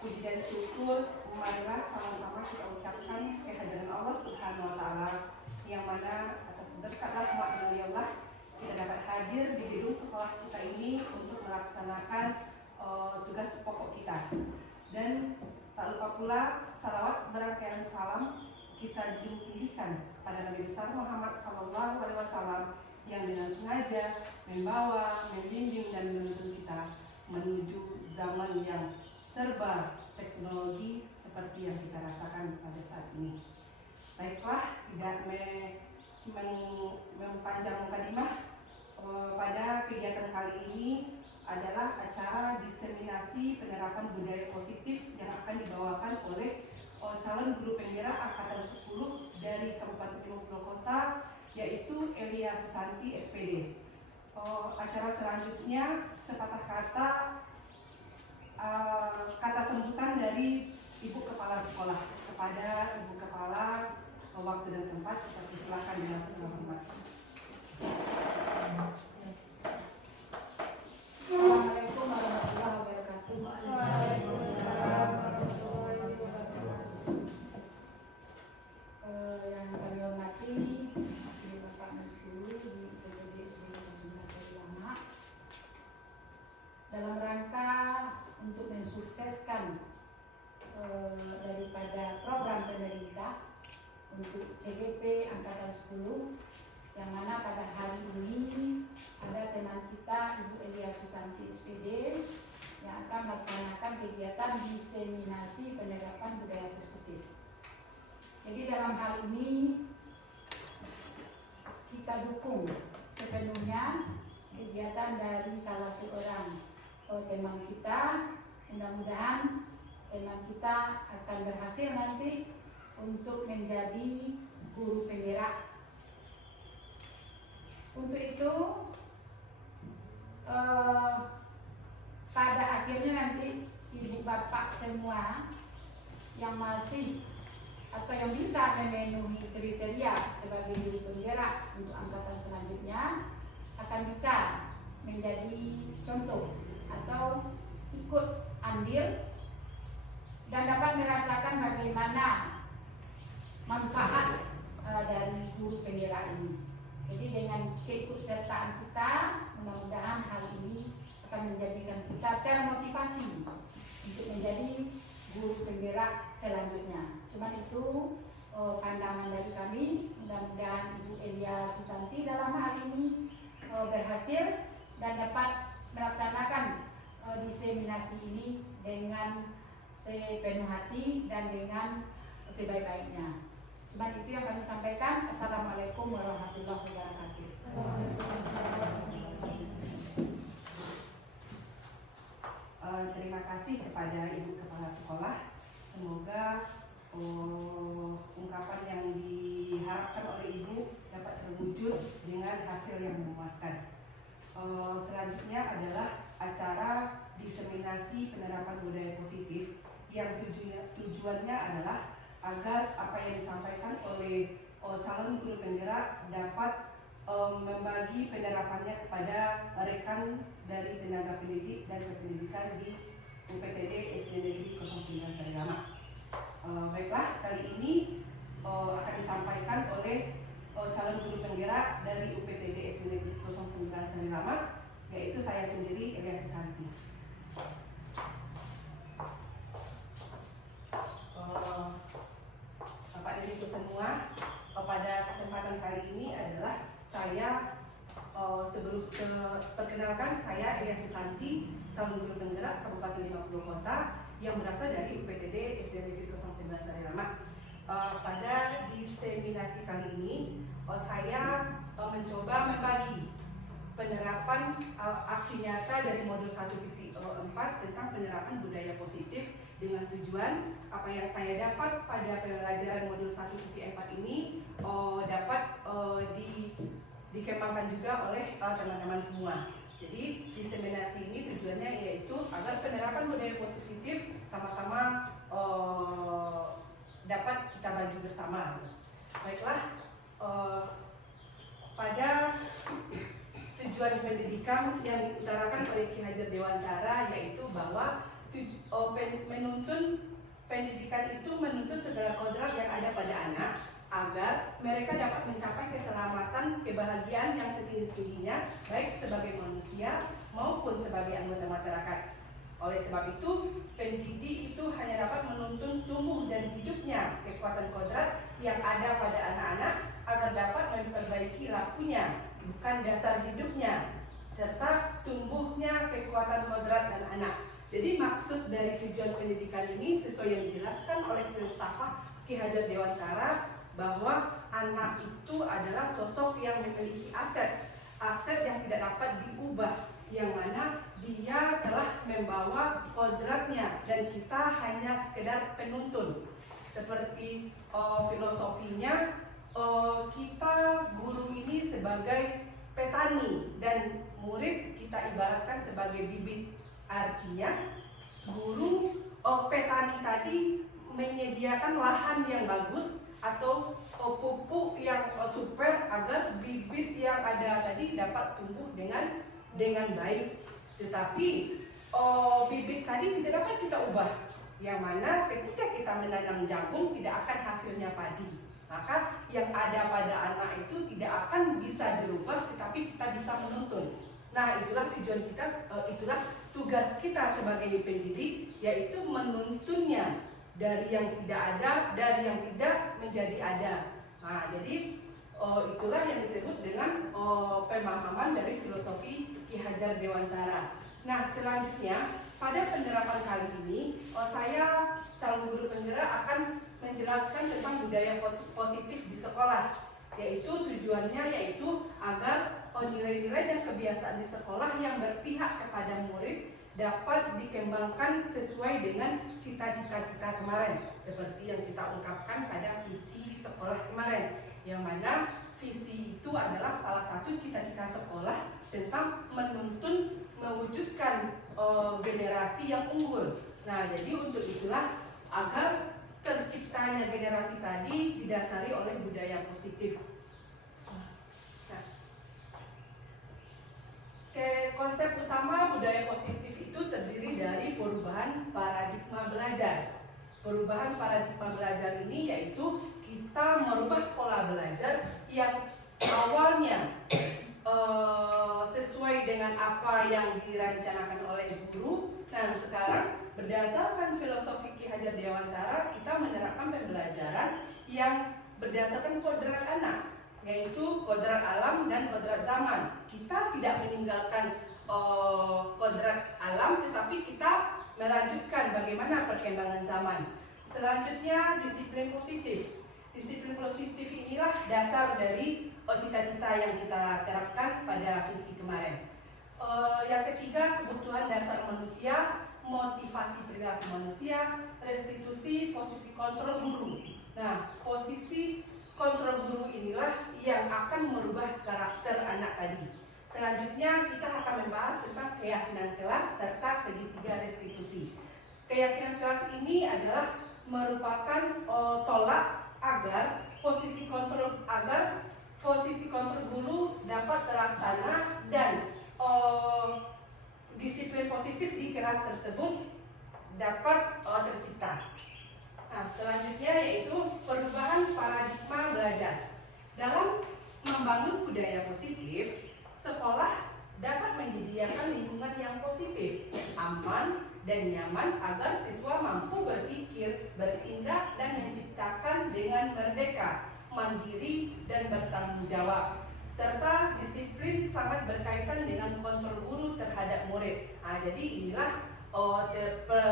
puji dan syukur marilah sama-sama kita ucapkan kehadiran Allah Subhanahu wa Ta'ala, yang mana atas berkat rahmat beliaulah kita dapat hadir di gedung sekolah kita ini untuk melaksanakan tugas pokok kita. Dan tak lupa pula salawat berangkaian salam kita tinggikan kepada Nabi besar Muhammad SAW yang dengan sengaja membawa, membimbing dan menuntun kita menuju zaman yang serba teknologi seperti yang kita rasakan pada saat ini. Baiklah, tidak mempanjang mukadimah, pada kegiatan kali ini adalah acara diseminasi penerapan budaya positif yang akan dibawakan oleh calon guru penggerak angkatan 10 dari Kabupaten Timur Pulau Kota, yaitu Elia Susanti SPD. Acara selanjutnya sepatah kata sambutan dari Ibu Kepala Sekolah. Kepada Ibu Kepala, waktu dan tempat kita persilakan dengan segala hormat. Assalamualaikum warahmatullahi wabarakatuh. Waalaikumsalam warahmatullahi wabarakatuh. Yang kami hormati Bapak Mas Guru di PPD SD Lama, dalam rangka untuk mensukseskan daripada program pemerintah untuk CGP Angkatan 10, yang mana pada hari ini ada teman kita Ibu Elia Susanti SPD yang akan melaksanakan kegiatan diseminasi penerapan budaya positif. Jadi dalam hal ini kita dukung sepenuhnya kegiatan dari salah seorang teman kita. Mudah-mudahan teman kita akan berhasil nanti untuk menjadi guru penggerak. Untuk itu pada akhirnya nanti ibu bapak semua yang masih atau yang bisa memenuhi kriteria sebagai guru penggerak untuk angkatan selanjutnya akan bisa menjadi contoh atau ikut andil dan dapat merasakan bagaimana manfaat dari guru penggerak ini. Jadi dengan keikutsertaan kita, mudah-mudahan hal ini akan menjadikan kita termotivasi untuk menjadi guru penggerak selanjutnya. Cuman itu pandangan dari kami. Mudah-mudahan Ibu Elia Susanti dalam hal ini berhasil dan dapat melaksanakan diseminasi ini dengan sepenuh hati dan dengan sebaik-baiknya. Cuma itu yang kami sampaikan. Assalamualaikum warahmatullahi wabarakatuh. Terima kasih kepada Ibu Kepala Sekolah. Semoga ungkapan yang diharapkan oleh Ibu dapat terwujud dengan hasil yang memuaskan. Selanjutnya adalah acara diseminasi penerapan budaya positif yang tujuannya adalah agar apa yang disampaikan oleh calon guru penggerak dapat membagi penerapannya kepada rekan dari tenaga pendidik dan kependidikan di UPTD SD Negeri 09 Sarilama. Baiklah, kali ini akan disampaikan oleh calon guru penggerak dari UPTD SD Negeri 09 Sarilama, yaitu saya sendiri, Elia Susanti. Bapak dan Ibu semua, pada kesempatan kali ini adalah saya perkenalkan, saya Elia Susanti, calon guru penggerak Kabupaten 50 Kota yang berasal dari UPTD SD Negeri 09 Sarilama. Pada diseminasi kali ini, saya mencoba membagi penerapan aksi nyata dari modul 1.4 tentang penerapan budaya positif dengan tujuan apa yang saya dapat pada pelajaran modul 1.4 ini dapat dikembangkan juga oleh teman-teman semua. Jadi diseminasi ini tujuannya yaitu agar penerapan budaya positif sama-sama dapat kita bagi bersama. Baiklah, pada tujuan pendidikan yang diutarakan oleh Ki Hajar Dewantara yaitu bahwa menuntun pendidikan itu menuntun segala kodrat yang ada pada anak agar mereka dapat mencapai keselamatan, kebahagiaan yang setinggi-tingginya baik sebagai manusia maupun sebagai anggota masyarakat. Oleh sebab itu, pendidik itu hanya dapat menuntun tumbuh dan hidupnya kekuatan kodrat yang ada pada anak-anak agar dapat memperbaiki lakunya, bukan dasar hidupnya, serta tumbuhnya kekuatan kodrat dan anak. Jadi maksud dari tujuan pendidikan ini sesuai yang dijelaskan oleh filsafat Ki Hajar Dewantara bahwa anak itu adalah sosok yang memiliki aset yang tidak dapat diubah, yang mana dia telah membawa kodratnya dan kita hanya sekedar penuntun. Seperti filosofinya, kita guru ini sebagai petani dan murid kita ibaratkan sebagai bibit. Artinya guru petani tadi menyediakan lahan yang bagus atau pupuk yang super agar bibit yang ada tadi dapat tumbuh dengan baik. Tetapi bibit tadi tidak dapat kita ubah, yang mana ketika kita menanam jagung tidak akan hasilnya padi. Maka yang ada pada anak itu tidak akan bisa dirubah, tetapi kita bisa menuntun. Nah, itulah tujuan kita, itulah tugas kita sebagai pendidik, yaitu menuntunnya dari yang tidak ada, dari yang tidak menjadi ada. Nah, jadi itulah yang disebut dengan pemahaman dari filosofi Ki Hajar Dewantara. Nah, selanjutnya pada penerapan kali ini, saya calon guru penggerak akan menjelaskan tentang budaya positif di sekolah, yaitu tujuannya yaitu agar nilai-nilai dan kebiasaan di sekolah yang berpihak kepada murid dapat dikembangkan sesuai dengan cita-cita kita kemarin, seperti yang kita ungkapkan pada visi sekolah kemarin, yang mana visi itu adalah salah satu cita-cita sekolah tentang menuntun mewujudkan generasi yang unggul. Nah, jadi untuk itulah agar terciptanya generasi tadi didasari oleh budaya positif. Konsep utama budaya positif itu terdiri dari perubahan paradigma belajar. Perubahan paradigma belajar ini yaitu kita merubah pola belajar yang awalnya sesuai dengan apa yang direncanakan oleh guru. Nah, sekarang berdasarkan filosofi Ki Hajar Dewantara, kita menerapkan pembelajaran yang berdasarkan kodrat anak, yaitu kodrat alam dan kodrat zaman. Kita tidak meninggalkan kodrat alam, tetapi kita melanjutkan bagaimana perkembangan zaman. Selanjutnya, disiplin positif. Disiplin positif inilah dasar dari cita-cita yang kita terapkan pada visi kemarin. Yang ketiga, kebutuhan dasar manusia, motivasi perilaku manusia, restitusi posisi kontrol guru. Nah, posisi kontrol guru inilah yang akan merubah karakter anak tadi. Selanjutnya kita akan membahas tentang keyakinan kelas serta segitiga restitusi. Keyakinan kelas ini adalah merupakan tolak agar posisi kontrol guru dapat terlaksana dan disiplin positif di kelas tersebut dapat tercipta. Nah, selanjutnya yaitu perubahan paradigma belajar. Dalam membangun budaya positif, sekolah dapat menyediakan lingkungan yang positif, aman, dan nyaman agar siswa mampu berpikir, bertindak, dan menciptakan dengan merdeka, mandiri, dan bertanggung jawab. Serta disiplin sangat berkaitan dengan kontrol guru terhadap murid. Nah, jadi inilah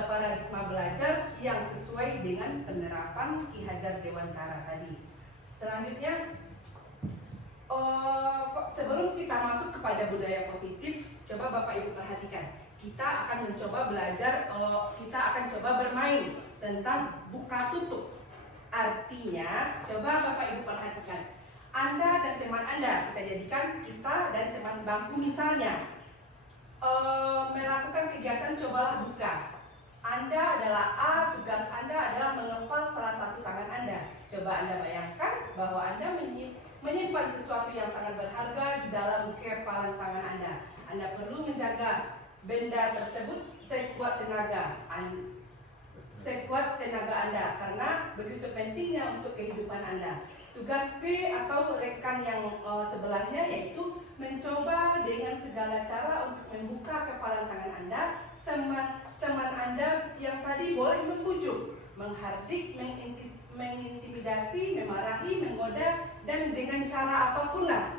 paradigma belajar yang sesuai dengan penerapan Ki Hajar Dewantara tadi. Selanjutnya, sebelum kita masuk kepada budaya positif, coba Bapak Ibu perhatikan. Kita akan mencoba belajar, kita akan coba bermain tentang buka tutup. Artinya, coba Bapak Ibu perhatikan. Anda dan teman Anda, kita jadikan kita dan teman sebangku misalnya melakukan kegiatan cobalah buka. Anda adalah A, tugas Anda adalah mengepal salah satu tangan Anda. Coba Anda bayangkan bahwa Anda menyimpan sesuatu yang sangat berharga di dalam kepalan tangan Anda. Anda perlu menjaga benda tersebut sekuat tenaga Anda, karena begitu pentingnya untuk kehidupan Anda. Tugas P atau rekan yang sebelahnya yaitu mencoba dengan segala cara untuk membuka kepalan tangan Anda. Teman Anda yang tadi boleh membujuk, menghardik, mengintimidasi, memarahi, menggoda, dan dengan cara apapun lah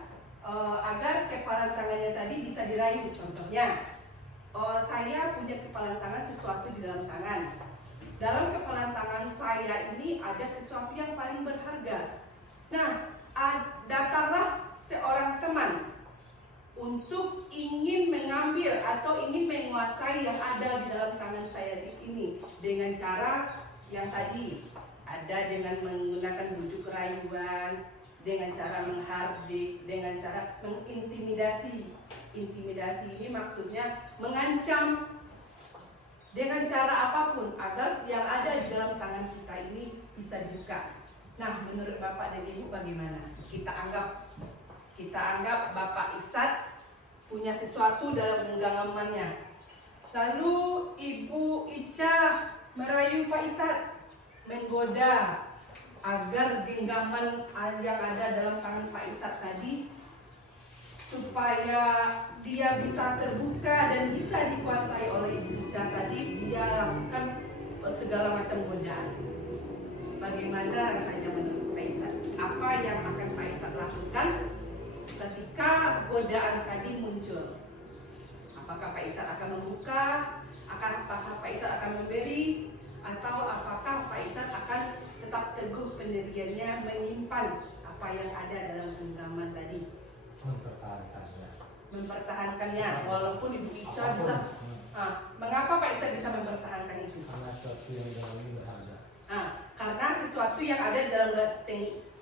agar kepalan tangannya tadi bisa diraih. Contohnya, saya punya kepalan tangan sesuatu di dalam tangan. Dalam kepalan tangan saya ini ada sesuatu yang paling berharga. Nah, datanglah seorang teman untuk ingin mengambil atau ingin menguasai yang ada di dalam tangan saya ini dengan cara yang tadi ada, dengan menggunakan bujuk rayuan, dengan cara menghardik, dengan cara mengintimidasi. Intimidasi ini maksudnya mengancam dengan cara apapun agar yang ada di dalam tangan kita ini bisa dibuka. Nah, menurut Bapak dan Ibu bagaimana? Kita anggap Bapak Isat punya sesuatu dalam genggamannya. Lalu Ibu Ica merayu Pak Isat, menggoda agar genggaman yang ada dalam tangan Pak Isat tadi supaya dia bisa terbuka dan bisa dikuasai oleh Ibu Ica tadi. Dia lakukan segala macam godaan. Bagaimana rasanya menurut Pak Isat? Apa yang akan Pak Isat lakukan ketika godaan tadi muncul? Apakah Pak Isat akan membuka? Apakah Pak Isat akan memberi? Atau apakah Pak Isat akan tetap teguh pendiriannya menyimpan apa yang ada dalam genggaman tadi? Mempertahankannya walaupun Ibu Ica bisa. Mengapa Pak Isat bisa mempertahankan itu? Karena sesuatu yang lebih berharga. Karena sesuatu yang ada dalam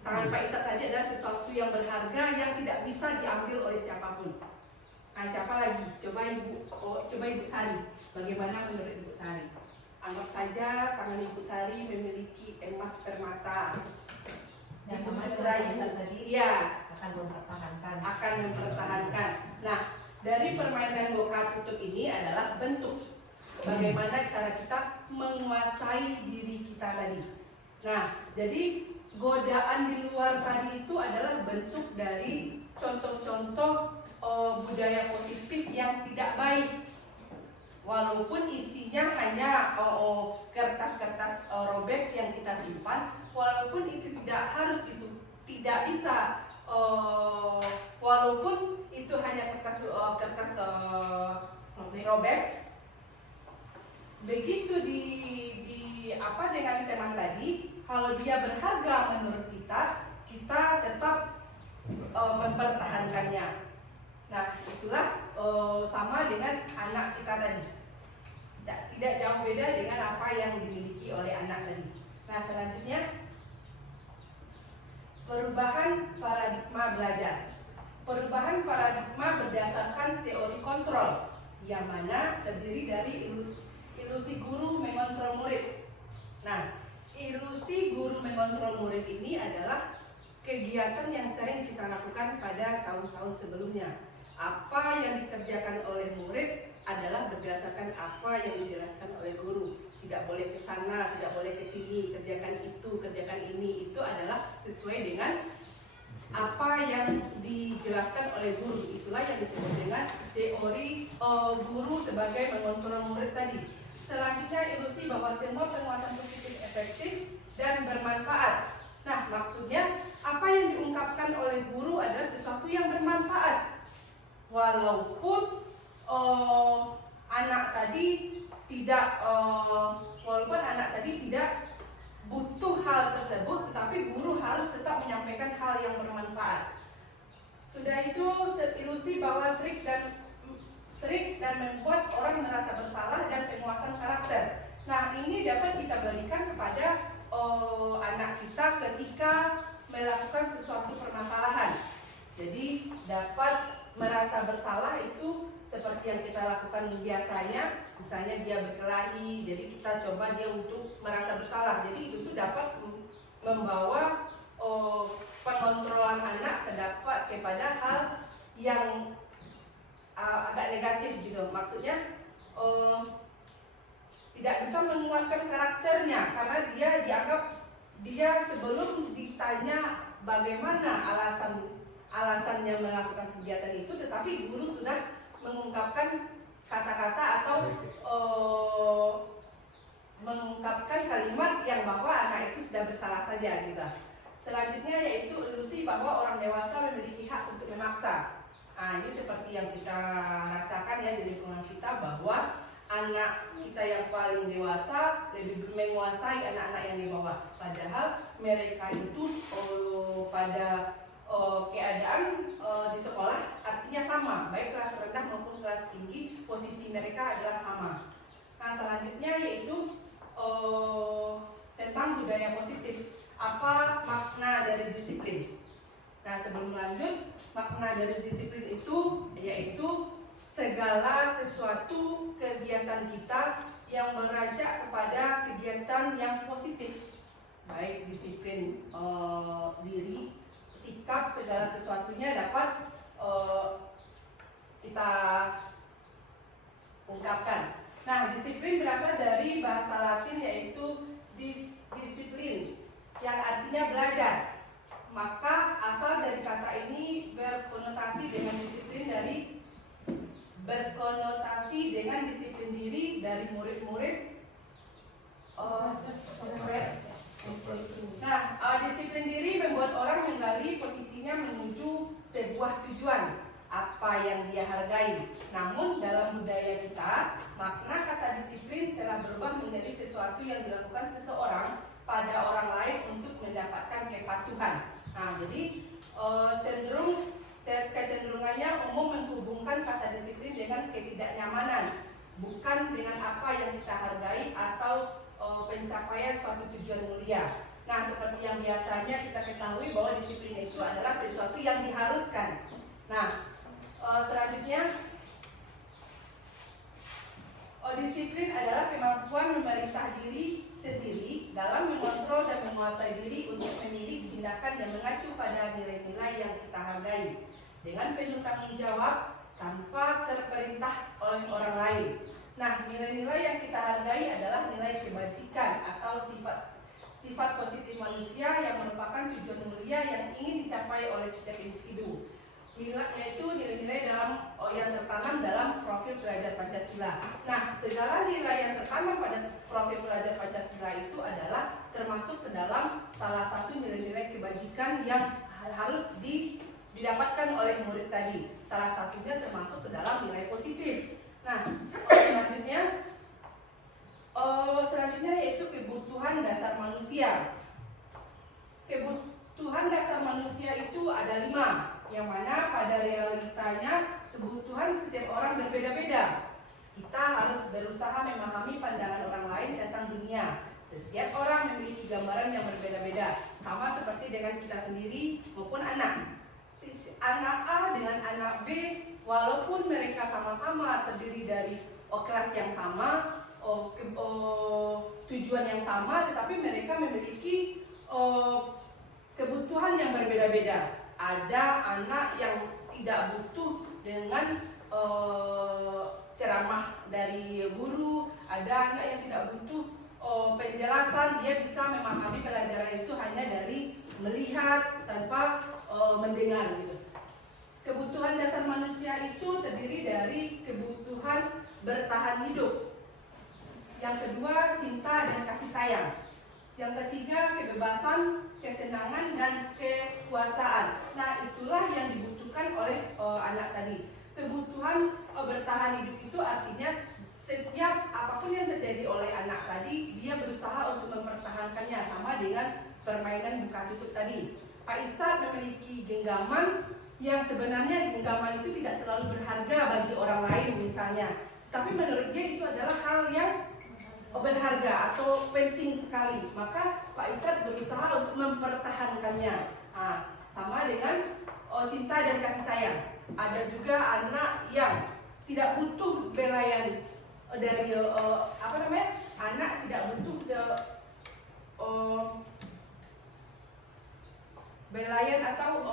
tangan Pak Isat tadi adalah sesuatu yang berharga yang tidak bisa diambil oleh siapapun. Nah, siapa lagi? Coba Ibu Sari. Bagaimana menurut Ibu Sari? Anggap saja tangan Ibu Sari memiliki emas permata. Yang sama dengan Isat tadi, Iya, akan mempertahankan. Nah, dari permainan boka tutup ini adalah bentuk bagaimana cara kita menguasai diri kita tadi. Nah, jadi godaan di luar tadi itu adalah bentuk dari contoh-contoh budaya positif yang tidak baik. Walaupun isinya hanya kertas-kertas robek yang kita simpan, walaupun itu tidak bisa, walaupun itu hanya kertas robek, begitu dengan teman tadi, kalau dia berharga menurut kita tetap mempertahankannya. Nah, itulah sama dengan anak kita tadi. Tidak jauh beda dengan apa yang dimiliki oleh anak tadi. Nah, selanjutnya perubahan paradigma belajar. Perubahan paradigma berdasarkan teori kontrol, yang mana terdiri dari ilusi guru mengontrol murid. Nah, ilusi guru mengontrol murid ini adalah kegiatan yang sering kita lakukan pada tahun-tahun sebelumnya. Apa yang dikerjakan oleh murid adalah berdasarkan apa yang dijelaskan oleh guru. Tidak boleh ke sana, tidak boleh ke sini, kerjakan itu, kerjakan ini. Itu adalah sesuai dengan apa yang dijelaskan oleh guru. Itulah yang disebut dengan teori guru sebagai mengontrol murid tadi. Selanjutnya, ilusi bahwa semua penguatan positif efektif dan bermanfaat. Nah, maksudnya apa yang diungkapkan oleh guru adalah sesuatu yang bermanfaat. Walaupun anak tadi tidak butuh hal tersebut, tetapi guru harus tetap menyampaikan hal yang bermanfaat. Sudah itu, ilusi bahwa trik dan membuat orang merasa bersalah dan penguatan karakter. Nah, ini dapat kita berikan kepada anak kita ketika melakukan sesuatu permasalahan. Jadi dapat merasa bersalah itu seperti yang kita lakukan biasanya, misalnya dia berkelahi, jadi kita coba dia untuk merasa bersalah. Jadi itu dapat membawa pengontrolan anak kepada hal yang agak negatif gitu. Maksudnya tidak bisa menguatkan karakternya karena dia dianggap sebelum ditanya bagaimana alasannya melakukan kegiatan itu, tetapi guru sudah mengungkapkan kata-kata atau mengungkapkan kalimat yang bahwa anak itu sudah bersalah saja gitu. Selanjutnya yaitu ilusi bahwa orang dewasa memiliki hak untuk memaksa. Nah, ini seperti yang kita rasakan ya di lingkungan kita, bahwa anak kita yang paling dewasa lebih menguasai anak-anak yang di bawah. Padahal mereka itu pada keadaan di sekolah artinya sama, baik kelas rendah maupun kelas tinggi, posisi mereka adalah sama. Nah, selanjutnya yaitu tentang budaya positif. Apa makna dari disiplin? Nah, sebelum lanjut, makna dari disiplin itu yaitu segala sesuatu kegiatan kita yang beranjak kepada kegiatan yang positif, baik disiplin diri, sikap, segala sesuatunya dapat kita ungkapkan. Nah, disiplin berasal dari bahasa Latin yaitu disiplin, yang artinya belajar. Maka asal dari kata ini berkonotasi dengan disiplin diri dari murid-murid. Nah, disiplin diri membuat orang menggali posisinya menuju sebuah tujuan, apa yang dia hargai. Namun dalam budaya kita, makna kata disiplin telah berubah menjadi sesuatu yang dilakukan seseorang pada orang lain untuk mendapatkan kepatuhan. Nah, jadi kecenderungannya umum menghubungkan kata disiplin dengan ketidaknyamanan, bukan dengan apa yang kita hargai atau pencapaian suatu tujuan mulia. Nah, seperti yang biasanya kita ketahui bahwa disiplin itu adalah sesuatu yang diharuskan. Nah, selanjutnya disiplin adalah kemampuan memerintah diri sendiri dalam mengontrol dan menguasai diri untuk memilih tindakan yang mengacu pada nilai-nilai yang kita hargai dengan penuh tanggung jawab tanpa terperintah oleh orang lain. Nah, nilai-nilai yang kita hargai adalah nilai kebajikan atau sifat positif manusia yang merupakan tujuan mulia yang ingin dicapai oleh setiap individu. Yaitu nilai-nilai yang tertanam dalam profil pelajar Pancasila. Nah, segala nilai yang tertanam pada profil pelajar Pancasila itu adalah termasuk ke dalam salah satu nilai-nilai kebajikan yang harus didapatkan oleh murid tadi. Salah satunya termasuk ke dalam nilai positif. Nah, selanjutnya yaitu kebutuhan dasar manusia. Kebutuhan dasar manusia itu ada 5, yang mana pada realitanya kebutuhan setiap orang berbeda-beda. Kita harus berusaha memahami pandangan orang lain tentang dunia. Setiap orang memiliki gambaran yang berbeda-beda, sama seperti dengan kita sendiri maupun anak. Anak A dengan anak B, walaupun mereka sama-sama terdiri dari kelas yang sama, tujuan yang sama, tetapi mereka memiliki kebutuhan yang berbeda-beda. Ada anak yang tidak butuh dengan ceramah dari guru, ada anak yang tidak butuh penjelasan, dia bisa memahami pelajaran itu hanya dari melihat tanpa mendengar gitu. Kebutuhan dasar manusia itu terdiri dari kebutuhan bertahan hidup. Yang kedua, cinta dan kasih sayang. Yang ketiga, kebebasan, kesenangan, dan kekuasaan. Nah, itulah yang dibutuhkan oleh anak tadi. Kebutuhan bertahan hidup itu artinya setiap apapun yang terjadi oleh anak tadi, dia berusaha untuk mempertahankannya, sama dengan permainan buka tutup tadi. Pak Isa memiliki genggaman yang sebenarnya genggaman itu tidak terlalu berharga bagi orang lain misalnya, tapi menurut dia itu adalah hal yang berharga atau penting sekali. Maka Pak Isa berusaha untuk mempertahankannya. Sama dengan cinta dan kasih sayang. Ada juga anak yang tidak butuh belayan dari anak tidak butuh belayan atau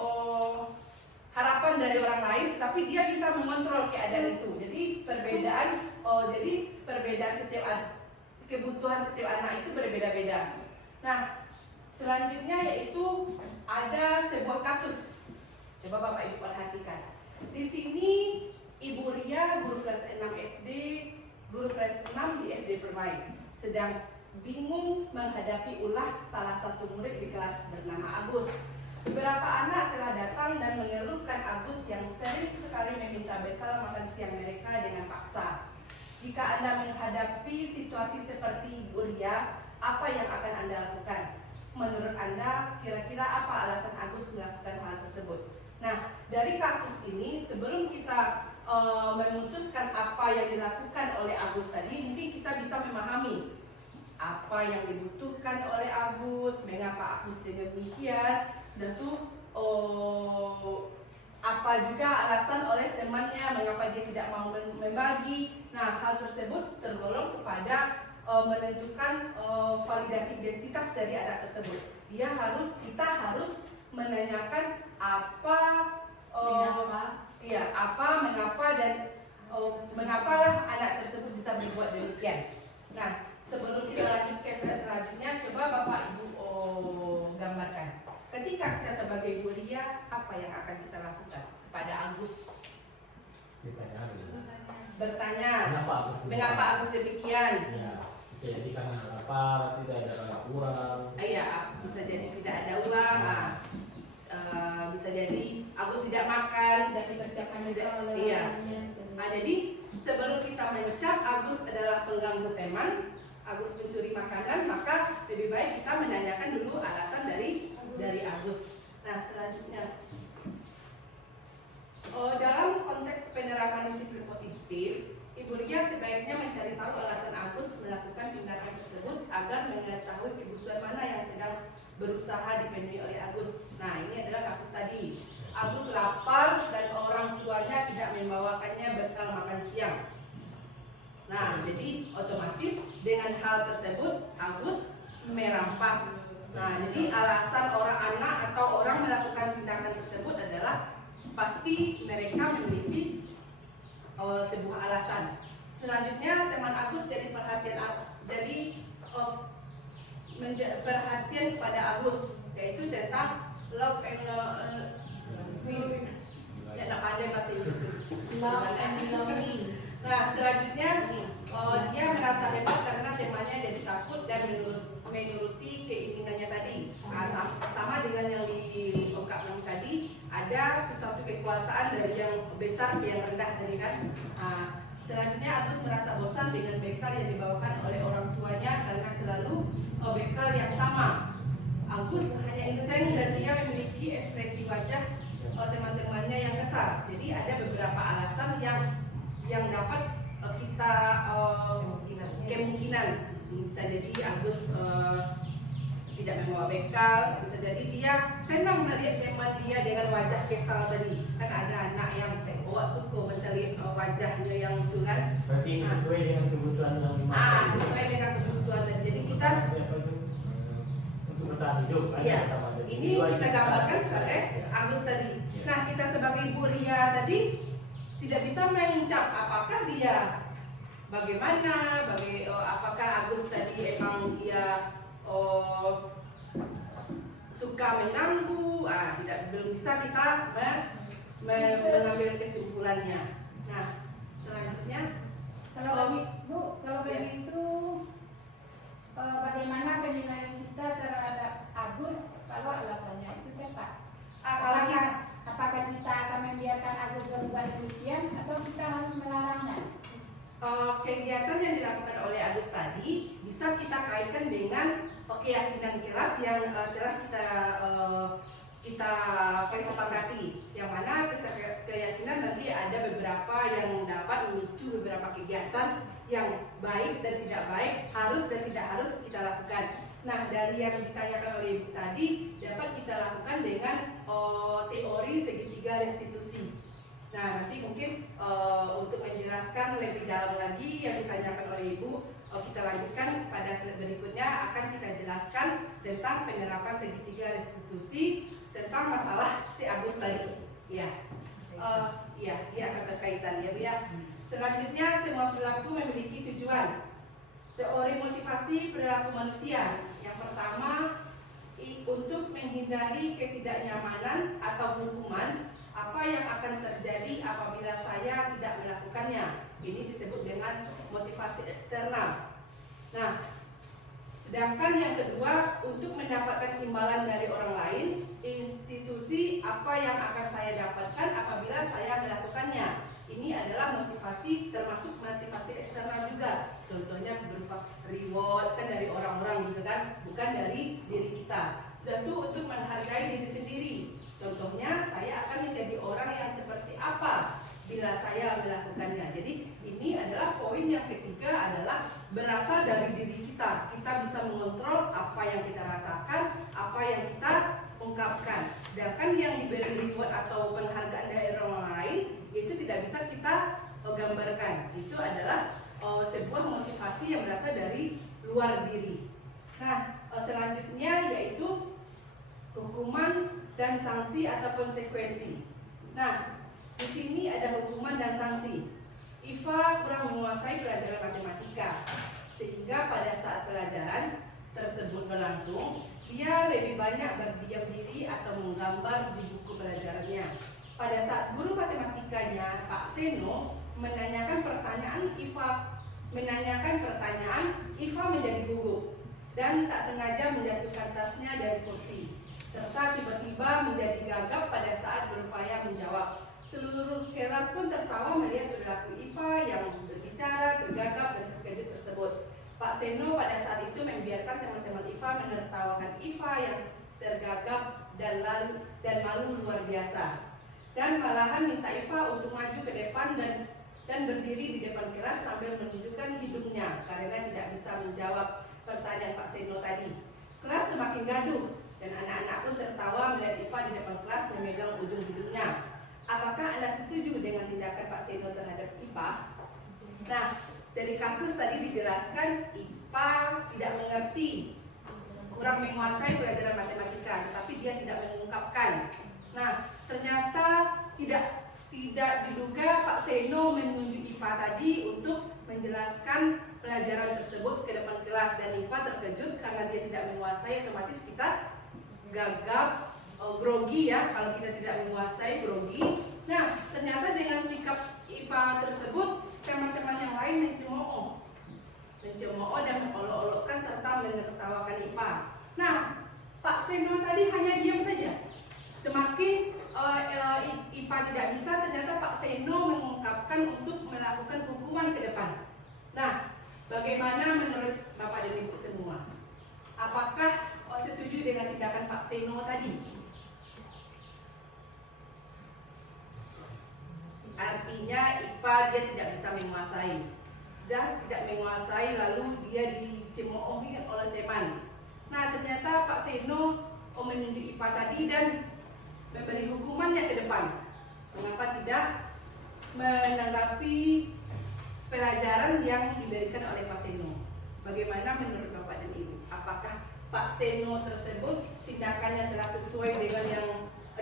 harapan dari orang lain, tapi dia bisa mengontrol keadaan itu. Jadi perbedaan setiap kebutuhan setiap anak itu berbeda-beda. Nah, selanjutnya yaitu ada sebuah kasus. Coba Bapak Ibu perhatikan. Di sini Ibu Ria, guru kelas 6 SD, guru kelas 6 di SD Permai, sedang bingung menghadapi ulah salah satu murid di kelas bernama Agus. Beberapa anak telah datang dan mengeluhkan Agus yang sering sekali meminta bekal makan siang mereka dengan paksa. Jika Anda menghadapi situasi seperti Ibu Ria, apa yang akan Anda lakukan? Menurut Anda, kira-kira apa alasan Agus melakukan hal tersebut? Nah, dari kasus ini, sebelum kita memutuskan apa yang dilakukan oleh Agus tadi, mungkin kita bisa memahami apa yang dibutuhkan oleh Agus, mengapa Agus demikian, dan tuh apa juga alasan oleh temannya mengapa dia tidak mau membagi. Nah, hal tersebut tergolong kepada menentukan validasi identitas dari anak tersebut. Kita harus menanyakan apa, mengapa dan mengapalah anak tersebut bisa berbuat demikian. Nah, sebelum kita lanjut ke slide selanjutnya, coba Bapak Ibu gambarkan. Ketika kita sebagai Ibu Ria, apa yang akan kita lakukan kepada Agus? Bertanya, mengapa Agus demikian? Ya, bisa jadi karena lapar, tidak ada orang kurang. Iya, bisa jadi tidak ada uang. Bisa jadi Agus tidak makan, Tidak dipersiapkan juga oleh Iya. orangnya. Jadi sebelum kita mencap Agus adalah pengganggu teman, Agus mencuri makanan, maka lebih baik kita menanyakan dulu alasan dari Agus. Nah, selanjutnya dalam konteks penerapan disiplin positif, Ibu Ria sebaiknya mencari tahu alasan Agus melakukan tindakan tersebut agar mengetahui kebutuhan mana yang sedang berusaha dipenuhi oleh Agus. Nah, ini adalah kasus tadi. Agus lapar dan orang tuanya tidak membawakannya bekal makan siang. Nah, jadi otomatis dengan hal tersebut Agus merampas. Nah, jadi alasan orang anak atau orang melakukan tindakan tersebut adalah pasti mereka memiliki sebuah alasan. Selanjutnya teman Agus jadi perhatian kepada Agus, yaitu tentang love and tidak pandai bahasa Inggris. Love and belonging. Nah, selanjutnya dia merasa hebat karena temannya jadi takut dan menuruti keinginannya tadi. Nah, sama dengan yang diungkapkan tadi, ada sesuatu kekuasaan dari yang besar ke yang rendah tadi kan. Nah, selanjutnya Agus merasa bosan dengan bekal yang dibawakan oleh orang tuanya karena selalu bekal yang sama. Agus hanya iseng dan dia memiliki ekspresi wajah teman-temannya yang kesal. Jadi ada beberapa alasan yang dapat kita kemungkinan bisa jadi Agus tidak membawa bekal, bisa jadi dia senang melihat teman dia dengan wajah kesal tadi. Kan ada anak yang suka mencari wajahnya yang itu kan. Berarti ini sesuai dengan kebutuhan yang dimakan. Sesuai dengan kebutuhan tadi. Jadi kita untuk bertahan hidup kan. Iya, ini kita gambarkan sebagai Agus tadi. Nah, kita sebagai Ibu Ria tadi tidak bisa mencap apakah dia bagaimana, apakah Agus tadi emang dia suka mengganggu, belum bisa kita mengambil kesimpulannya. Nah, selanjutnya kalau begitu bagaimana penilaian kita terhadap Agus kalau alasannya itu tepat? Apakah kita akan membiarkan Agus berbuat demikian atau kita harus melarangnya? Kegiatan yang dilakukan oleh Agus tadi bisa kita kaitkan dengan keyakinan keras yang telah kita kesepakati, yang mana keyakinan tadi ada beberapa yang dapat memicu beberapa kegiatan yang baik dan tidak baik, harus dan tidak harus kita lakukan. Nah, dari yang ditanyakan oleh Ibu tadi dapat kita lakukan dengan teori segitiga restitusi. Nah, nanti mungkin untuk menjelaskan lebih dalam lagi yang ditanyakan oleh Ibu, kita lanjutkan pada slide berikutnya akan kita jelaskan tentang penerapan segitiga restitusi tentang masalah si Agus tadi. Ya, iya, dia akan berkaitan ya Bu ya. Selanjutnya, semua perilaku memiliki tujuan. Teori motivasi perilaku manusia. Yang pertama, untuk menghindari ketidaknyamanan atau hukuman apa yang akan terjadi apabila saya tidak melakukannya. Ini disebut dengan motivasi eksternal. Nah, sedangkan yang kedua, untuk mendapatkan imbalan dari orang lain, institusi apa yang akan saya dapatkan apabila saya melakukannya. Ini adalah motivasi, termasuk motivasi eksternal juga. Contohnya berupa reward kan dari orang-orang gitu kan, bukan dari diri kita. Sudah itu untuk menghargai diri sendiri. Contohnya, saya akan menjadi orang yang seperti apa bila saya melakukannya. Jadi ini adalah poin yang ketiga, adalah berasal dari diri kita. Kita bisa mengontrol apa yang kita rasakan, apa yang kita ungkapkan. Sedangkan yang diberi reward atau penghargaan dari orang lain itu tidak bisa kita gambarkan. Itu adalah sebuah motivasi yang berasal dari luar diri. Nah, selanjutnya yaitu hukuman dan sanksi atau konsekuensi. Nah, di sini ada hukuman dan sanksi. Iva kurang menguasai pelajaran matematika, sehingga pada saat pelajaran tersebut berlangsung, dia lebih banyak berdiam diri atau menggambar di buku pelajarannya. Pada saat guru matematikanya, Pak Seno, menanyakan pertanyaan, Iva menjadi gugup dan tak sengaja menjatuhkan tasnya dari kursi, serta tiba-tiba menjadi gagap pada saat berupaya menjawab. Seluruh kelas pun tertawa melihat perilaku Iva yang berbicara, bergagap dan terkejut tersebut. Pak Seno pada saat itu membiarkan teman-teman Iva menertawakan Iva yang tergagap dan malu luar biasa, dan malahan minta Iva untuk maju ke depan dan berdiri di depan kelas sambil menunjukkan hidungnya karena tidak bisa menjawab pertanyaan Pak Seno tadi. Kelas semakin gaduh dan anak-anak pun tertawa melihat Iva di depan kelas memegang ujung hidungnya. Apakah Anda setuju dengan tindakan Pak Seno terhadap Iva? Nah, dari kasus tadi dijelaskan Iva tidak mengerti, kurang menguasai pelajaran matematika, tetapi dia tidak mengungkapkan. Nah, ternyata tidak diduga Pak Seno menunjuk Iva tadi untuk menjelaskan pelajaran tersebut ke depan kelas, dan Iva terkejut karena dia tidak menguasai. Otomatis kita gagap, grogi ya, kalau kita tidak menguasai, grogi. Nah, ternyata dengan sikap Iva tersebut, teman-teman yang lain mencemooh dan mengolok-olokkan serta menertawakan Iva. Nah, Pak Seno tadi hanya diam saja. Semakin Iva tidak bisa, ternyata Pak Seno mengungkapkan untuk melakukan hukuman ke depan. Nah, bagaimana menurut Bapak dan Ibu semua? Apakah setuju dengan tindakan Pak Seno tadi? Artinya Iva dia tidak bisa menguasai. Sudah tidak menguasai, lalu dia dicemoohi oleh teman. Nah, ternyata Pak Seno menunjuk Iva tadi dan memberi hukumannya ke depan. Mengapa tidak menanggapi pelajaran yang diberikan oleh Pak Seno? Bagaimana menurut Bapak dan Ibu? Apakah Pak Seno tersebut tindakannya telah sesuai dengan yang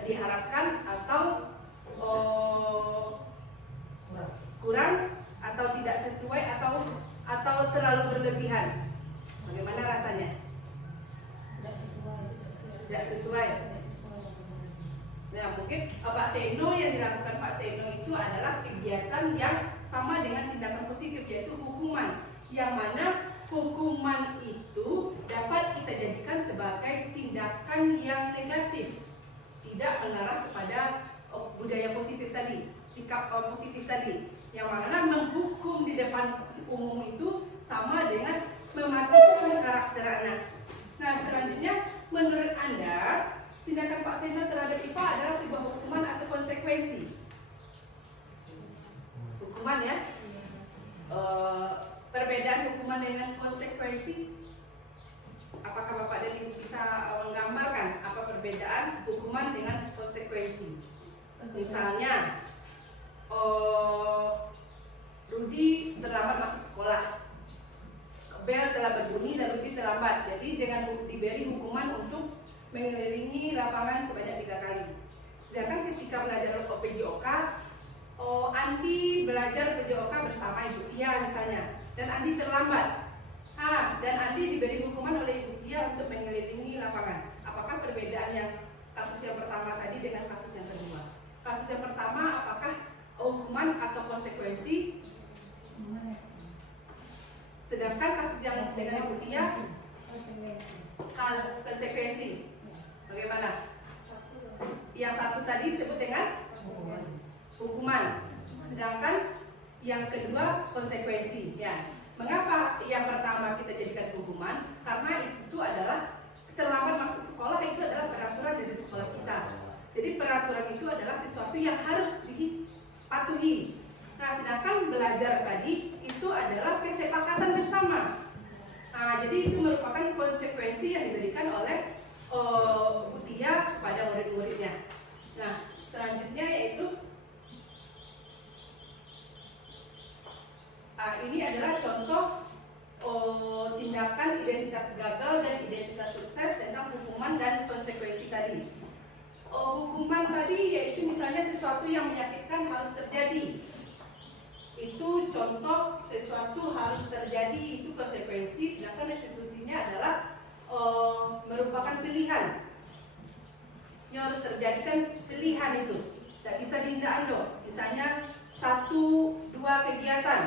diharapkan atau kurang, atau tidak sesuai, atau terlalu berlebihan? Bagaimana rasanya? Tidak sesuai. Nah, mungkin Pak Seno, yang dilakukan Pak Seno itu adalah kegiatan yang sama dengan tindakan positif, yaitu hukuman. Yang mana hukuman itu dapat kita jadikan sebagai tindakan yang negatif, tidak mengarah kepada budaya positif tadi, sikap positif tadi, yang mana menghukum di depan umum itu sama dengan mematikan karakter anak. Nah, selanjutnya, menurut Anda, tindakan Pak Seno terhadap Iva adalah sebuah hukuman atau konsekuensi? Hukuman ya. Perbedaan hukuman dengan konsekuensi, apakah Bapak dan Ibu bisa menggambarkan apa perbedaan hukuman dengan konsekuensi? Misalnya, Rudi terlambat masuk sekolah, bel telah berbunyi dan Rudi terlambat. Jadi dengan diberi hukuman untuk mengelilingi lapangan sebanyak 3 kali. Sedangkan ketika belajar PJOK, Andi belajar PJOK bersama Ibu Tia misalnya, dan Andi terlambat. Dan Andi diberi hukuman oleh Ibu Tia untuk mengelilingi lapangan. Apakah perbedaan yang kasus yang pertama tadi dengan kasus yang kedua? Kasus yang pertama apakah hukuman atau konsekuensi? Sedangkan kasus yang dengan Ibu Tia konsekuensi. Bagaimana? Yang satu tadi disebut dengan hukuman, sedangkan yang kedua konsekuensi. Ya, mengapa yang pertama kita jadikan hukuman? Karena itu adalah terlambat masuk sekolah, itu adalah peraturan dari sekolah kita. Jadi peraturan itu adalah sesuatu yang harus dipatuhi. Nah, sedangkan belajar tadi itu adalah kesepakatan bersama. Jadi itu merupakan konsekuensi yang diberikan oleh Bu Tia kepada murid-muridnya. Nah, selanjutnya yaitu ini adalah contoh tindakan identitas gagal dan identitas sukses tentang hukuman dan konsekuensi tadi. Hukuman tadi yaitu misalnya sesuatu yang menyakitkan harus terjadi. Itu contoh sesuatu harus terjadi, itu konsekuensi, sedangkan restitusinya adalah merupakan pilihan. Yang harus terjadi kan pilihan itu, tidak bisa diindak-indak. Misalnya 1-2 kegiatan,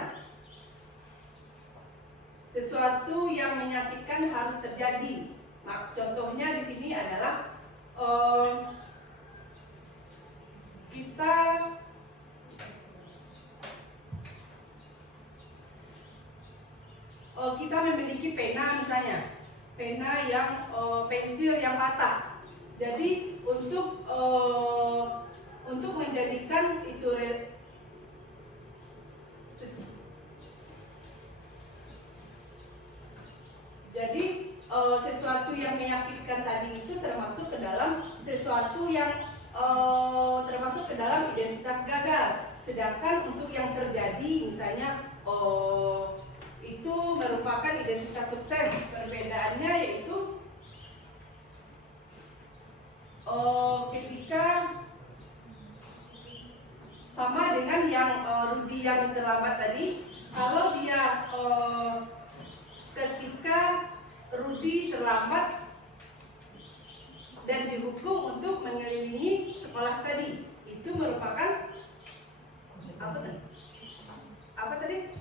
sesuatu yang menyakitkan harus terjadi. Nah, contohnya di sini adalah kita memiliki pena misalnya, pena yang pensil yang patah. Jadi untuk menjadikan itu sesuatu yang menyakitkan tadi itu termasuk ke dalam sesuatu yang termasuk ke dalam identitas gagal. Sedangkan untuk yang terjadi misalnya itu merupakan identitas sukses. Perbedaannya yaitu ketika sama dengan yang Rudi yang terlambat tadi, kalau dia ketika Rudi terlambat dan dihukum untuk mengelilingi sekolah tadi, itu merupakan apa tadi?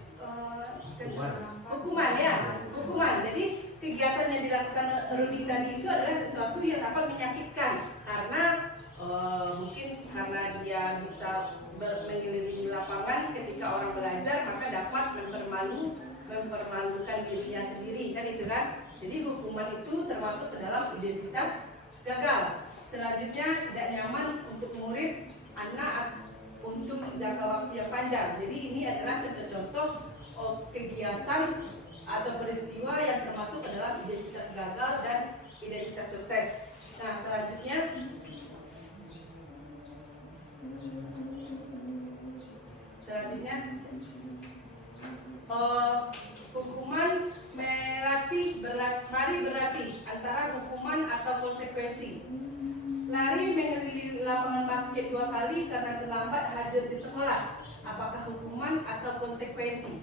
Hukuman ya, hukuman. Jadi kegiatan yang dilakukan Rudi tadi itu adalah sesuatu yang dapat menyakitkan karena mungkin karena dia bisa mengelilingi lapangan ketika orang belajar, maka dapat mempermalukan dirinya sendiri, kan itu kan. Jadi hukuman itu termasuk ke dalam identitas gagal. Selanjutnya tidak nyaman untuk murid, anak untuk jangka waktu yang panjang. Jadi ini adalah contoh-contoh kegiatan atau peristiwa yang termasuk ke dalam identitas gagal dan identitas sukses. Nah, selanjutnya hukuman mari berlatih antara hukuman atau konsekuensi. Lari mengelilingi lapangan basket 2 kali karena terlambat hadir di sekolah. Apakah hukuman atau konsekuensi?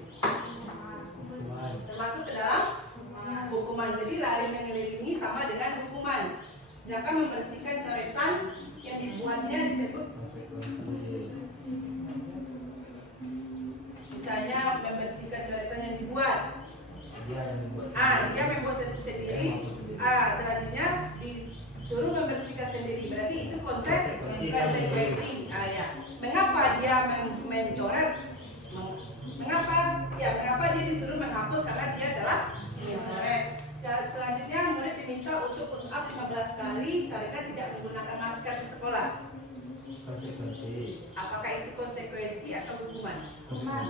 Termasuk ke dalam hukuman. Jadi lari mengelilingi sama dengan hukuman. Sedangkan membersihkan coretan yang dibuatnya disebut misalnya membersihkan coretan yang dibuat. Dia membuat sendiri. Selanjutnya disuruh membersihkan sendiri. Berarti itu konsekuensi. Ya. Mengapa dia mencoret? Mengapa dia disuruh menghapus? Karena dia adalah mencoret. Selanjutnya murid diminta untuk push up 15 kali karena tidak menggunakan masker di sekolah. Konsekuensi. Apakah itu konsekuensi atau hukuman? Hukuman.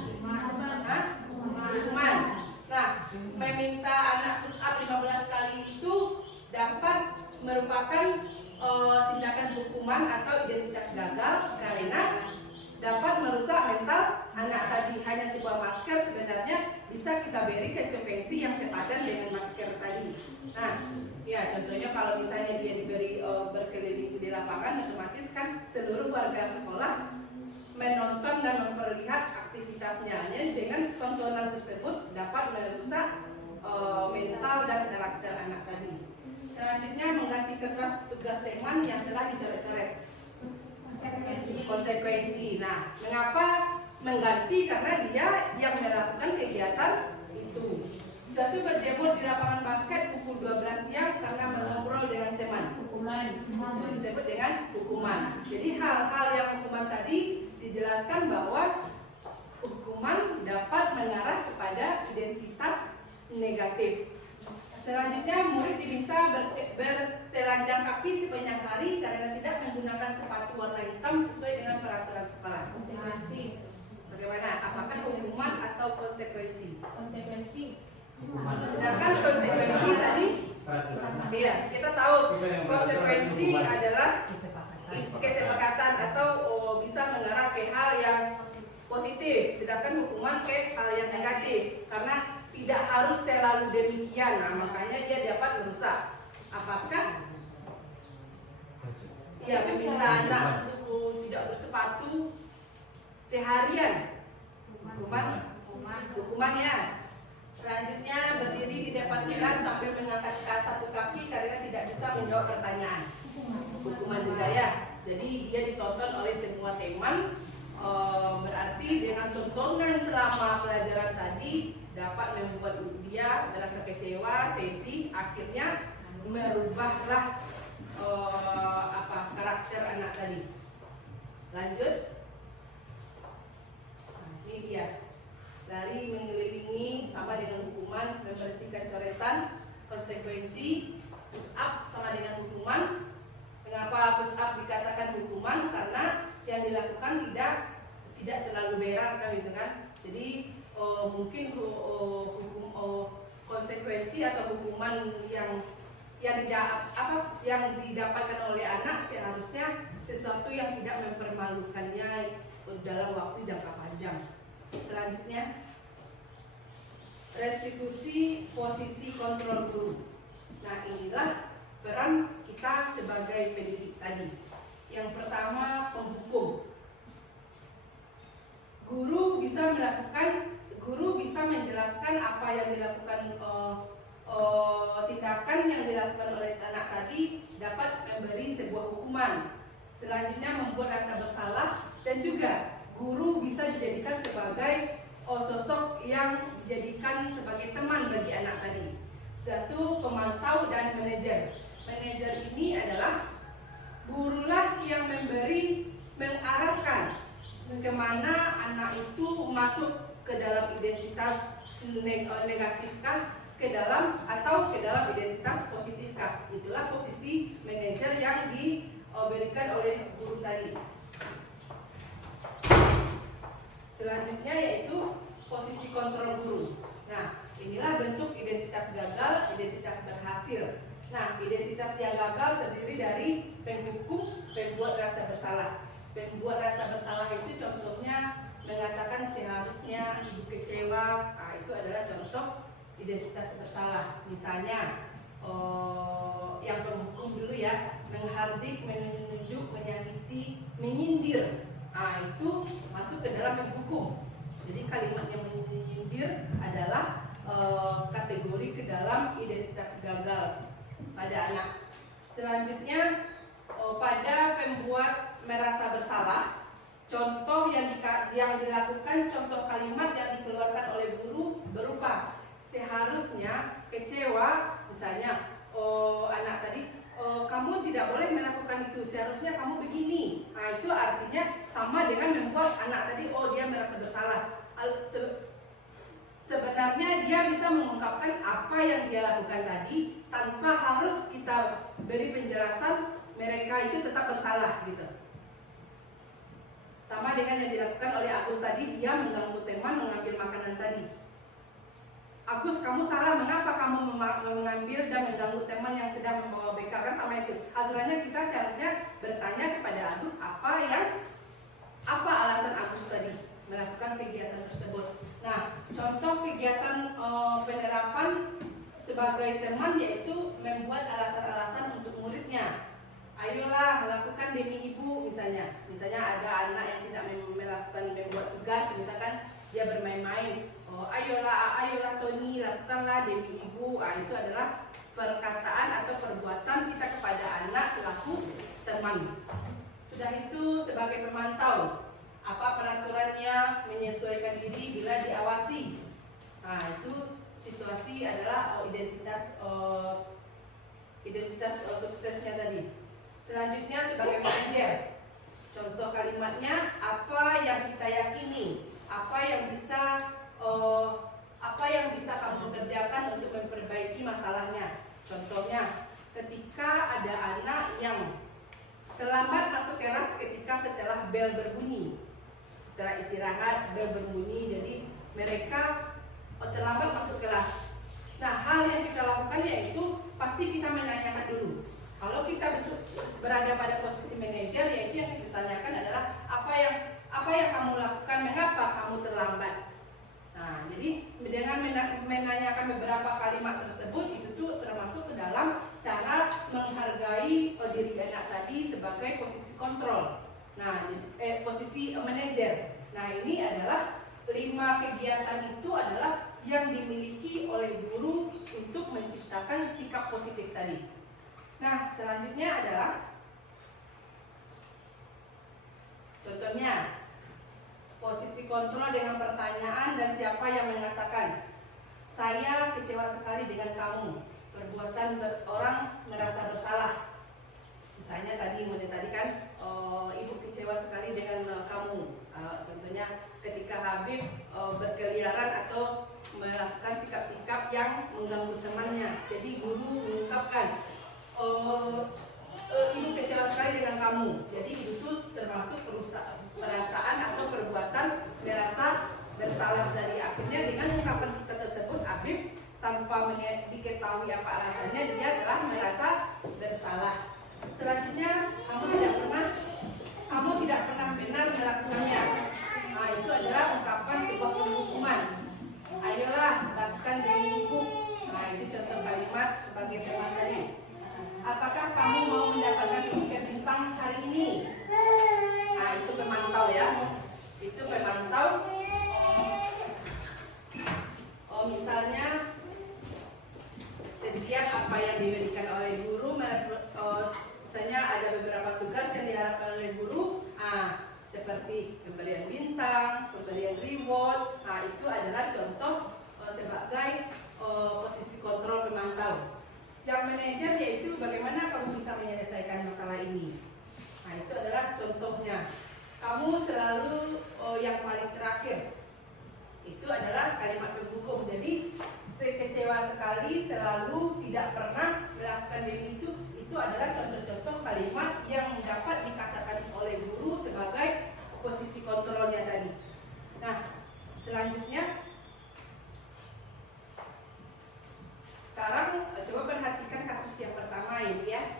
Nah, meminta anak push up 15 kali itu dapat merupakan tindakan hukuman atau identitas gagal karena dapat merusak mental anak tadi. Hanya sebuah masker sebenarnya bisa kita beri konsekuensi yang sepadan dengan masker tadi. Nah, ya contohnya kalau misalnya dia diberi berkeliling di lapangan, otomatis kan seluruh warga sekolah menonton dan memperlihat aktivitasnya. Jadi dengan tontonan tersebut dapat merusak mental dan karakter anak tadi. Selanjutnya mengganti kertas tugas teman yang telah dicoret-coret. Konsekuensi. Nah, mengapa mengganti? Karena dia yang melakukan kegiatan itu. Satu berdebut di lapangan basket pukul 12 siang karena mengobrol dengan teman. Hukuman. Itu disebut dengan hukuman. Jadi hal-hal yang hukuman tadi dijelaskan bahwa hukuman dapat mengarah kepada identitas negatif. Selanjutnya murid diminta bertelanjang kaki sepanjang hari karena tidak menggunakan sepatu warna hitam sesuai dengan peraturan sekolah. Konsekuensi. Bagaimana? Apakah hukuman atau konsekuensi? Konsekuensi. Sedangkan konsekuensi tadi, iya kita tahu konsekuensi adalah kesepakatan atau bisa mengarah ke hal yang positif, sedangkan hukuman ke hal yang negatif karena tidak harus selalu demikian. Nah, makanya dia dapat merusak. Apakah ya meminta anak untuk tidak bersepatu seharian? Hukumannya. Selanjutnya berdiri di depan kelas sambil mengangkat satu kaki karena tidak bisa menjawab pertanyaan. Hukuman juga ya. Jadi dia ditonton oleh semua teman. Berarti dengan tontonan selama pelajaran tadi dapat membuat dia merasa kecewa, sedih, akhirnya merubahlah karakter anak tadi. Lanjut. Nah, ini dia. Lari mengelilingi sama dengan hukuman, membersihkan coretan, konsekuensi, push up sama dengan hukuman. Mengapa push up dikatakan hukuman? Karena yang dilakukan tidak terlalu berat kan gitu kan. Jadi mungkin konsekuensi atau hukuman yang didapatkan oleh anak seharusnya sesuatu yang tidak mempermalukannya dalam waktu jangka panjang. Selanjutnya restitusi posisi kontrol guru. Nah, inilah peran kita sebagai pendidik tadi. Yang pertama, penghukum. Guru bisa menjelaskan apa yang dilakukan tindakan yang dilakukan oleh anak tadi dapat memberi sebuah hukuman. Selanjutnya membuat rasa bersalah dan juga guru bisa dijadikan sebagai sosok yang dijadikan sebagai teman bagi anak tadi. Satu, pemantau dan manajer. Manajer ini adalah gurulah yang mengarahkan kemana anak itu masuk ke dalam identitas negatifkah ke dalam identitas positifkah. Itulah posisi manajer yang diberikan oleh guru tadi. Selanjutnya yaitu posisi kontrol guru. Nah, inilah bentuk identitas gagal, identitas berhasil. Nah, identitas yang gagal terdiri dari penghukum, pembuat rasa bersalah. Pembuat rasa bersalah itu contohnya mengatakan seharusnya ibu kecewa. Nah, itu adalah contoh identitas bersalah. Misalnya, yang penghukum dulu ya, menghardik, menunjuk, menyakiti, menyindir. Nah, itu masuk ke dalam penghukum. Jadi kalimat yang menyindir adalah kategori ke dalam identitas gagal pada anak. Selanjutnya pada pembuat merasa bersalah, contoh yang dilakukan, contoh kalimat yang dikeluarkan oleh guru berupa seharusnya kecewa, misalnya anak tadi kamu tidak boleh melakukan itu, seharusnya kamu begini. Nah, itu artinya sama dengan membuat anak tadi dia merasa bersalah. Sebenarnya dia bisa mengungkapkan apa yang dia lakukan tadi tanpa harus kita beri penjelasan mereka itu tetap bersalah gitu. Sama dengan yang dilakukan oleh Agus tadi, dia mengganggu teman mengambil makanan tadi. Agus, kamu salah, mengapa kamu mengambil dan mengganggu teman yang sedang membawa BK? Kan sama itu. Aturannya kita seharusnya bertanya kepada Agus apa alasan Agus tadi melakukan kegiatan tersebut. Nah, contoh kegiatan penerapan sebagai teman yaitu membuat alasan-alasan untuk muridnya. ayolah lakukan demi ibu misalnya. Misalnya ada anak yang tidak membuat tugas, misalkan dia bermain-main. Oh, ayolah Tony, lakukanlah demi ibu. Itu adalah perkataan atau perbuatan kita kepada anak selaku teman. Sudah itu sebagai pemantau, apa peraturannya, menyesuaikan diri bila diawasi. Nah, itu situasi adalah identitas suksesnya tadi. Selanjutnya sebagai manajer, contoh kalimatnya apa yang kita yakini, apa yang bisa kamu kerjakan untuk memperbaiki masalahnya. Contohnya, ketika ada anak yang terlambat masuk kelas setelah bel berbunyi, setelah istirahat bel berbunyi, jadi mereka terlambat masuk kelas. Nah, hal yang kita lakukan yaitu pasti kita menanyakan dulu. Kalau kita berada pada posisi manajer, yaitu yang kita tanyakan adalah apa yang kamu lakukan, mengapa kamu terlambat. Nah, jadi dengan menanyakan beberapa kalimat tersebut, itu tuh termasuk ke dalam cara menghargai diri anak tadi sebagai posisi kontrol. Nah, posisi manajer. Nah, ini adalah 5 kegiatan itu adalah yang dimiliki oleh guru untuk menciptakan sikap positif tadi. Nah, selanjutnya adalah contohnya posisi kontrol dengan pertanyaan dan siapa yang mengatakan, saya kecewa sekali dengan kamu, perbuatan orang merasa bersalah. Misalnya tadi kan ibu kecewa sekali dengan kamu. Contohnya ketika Habib berkeliaran atau melakukan sikap-sikap yang mengganggu temannya. Jadi guru mengungkapkan, ibu kecewa sekali dengan kamu. Jadi itu termasuk perasaan atau perbuatan merasa bersalah dari. Akhirnya dengan ungkapan kita tersebut, Habib tanpa diketahui apa alasannya, dia telah merasa bersalah. Selanjutnya, kamu tidak pernah benar melakukannya. Nah, itu adalah ungkapan sebuah penghukuman. Ayolah lakukan demi ibu. Nah, itu contoh kalimat sebagai teman tadi. Apakah kamu mau mendapatkan sedikit bintang hari ini? Nah, itu pemantau ya. Itu pemantau. Misalnya setiap apa yang diberikan oleh guru, misalnya ada beberapa tugas yang diharapkan oleh guru, seperti pemberian bintang, pemberian reward. Nah, itu adalah contoh sebagai posisi kontrol pemantau. Yang manajer yaitu bagaimana kamu bisa menyelesaikan masalah ini. Nah, itu adalah contohnya. Kamu selalu yang paling terakhir. Itu adalah kalimat penghukum. Jadi sekecewa sekali, selalu tidak pernah melakukan demi itu adalah contoh-contoh kalimat yang dapat dikatakan oleh guru sebagai posisi kontrolnya tadi. Nah, selanjutnya sekarang coba perhatikan kasus yang pertama ini ya.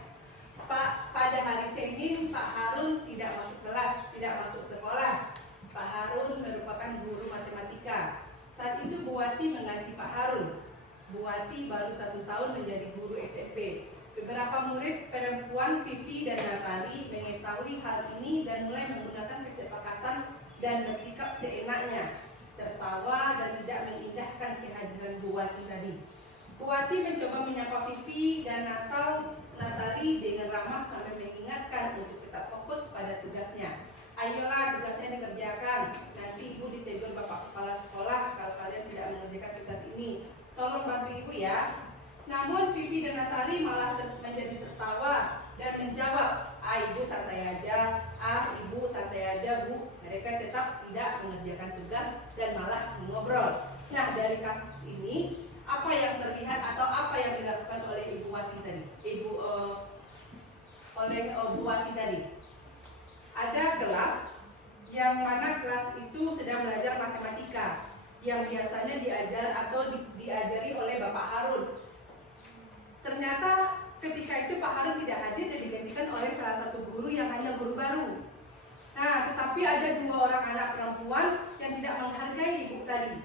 Pada hari Senin Pak Harun tidak masuk kelas, tidak masuk sekolah. Pak Harun merupakan guru matematika. Saat itu Bu Wati mengganti Pak Harun. Bu Wati baru 1 tahun menjadi guru SMP. Beberapa murid perempuan Vivi dan Natali mengetahui hal ini dan mulai menggunakan kesepakatan dan bersikap seenaknya, tertawa dan tidak mengindahkan kehadiran Bu Wati tadi. Bu Wati mencoba menyapa Vivi dan Natali dengan ramah sambil mengingatkan untuk tetap fokus pada tugasnya. Ayolah, tugasnya dikerjakan. Nanti ibu ditegur Bapak Kepala Sekolah kalau kalian tidak mengerjakan tugas ini. Tolong bantu ibu ya. Namun Vivi dan Natali malah menjadi tertawa dan menjawab, ibu santai aja, ibu santai aja bu. Mereka tetap tidak mengerjakan tugas dan malah mengobrol. Nah, dari kasus ini apa yang terlihat atau apa yang dilakukan oleh Ibu Wati tadi? Bu Wati tadi. Ada kelas yang mana kelas itu sedang belajar matematika yang biasanya diajar atau diajari oleh Bapak Harun. Ternyata ketika itu Pak Harun tidak hadir dan digantikan oleh salah satu guru yang hanya guru baru. Nah, tetapi ada 2 orang anak perempuan yang tidak menghargai ibu tadi.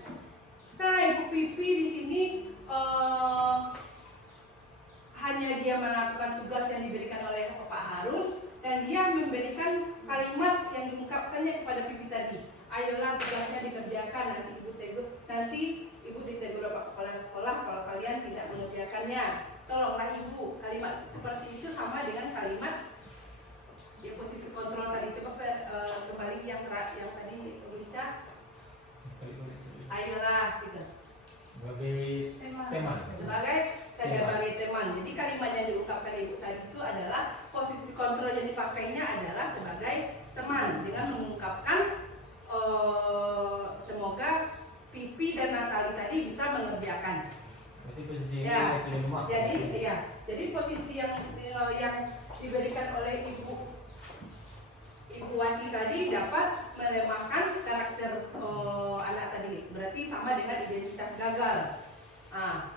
Nah, Ibu Pipi di sini hanya dia melakukan tugas yang diberikan oleh Pak Harun. tugasnya dikerjakan, nanti ibu ditegur Pak Kepala Sekolah kalau kalian tidak mengerjakannya. Tolonglah ibu. Kalimat seperti itu sama dengan kalimat di posisi kontrol tadi. Coba kembali yang tadi Ibu Ica. Ayolah gitu. Sebagai teman. Sebagai teman. Jadi kalimat yang diungkapkan ibu tadi itu adalah posisi kontrol yang dipakainya adalah sebagai teman dengan mengungkapkan semoga Pipi dan Natali tadi bisa mengerjakan. Berarti posisi Ya, di rumah. jadi posisi yang diberikan oleh Ibu Wati tadi dapat melemahkan karakter anak tadi. Berarti sama dengan identitas gagal.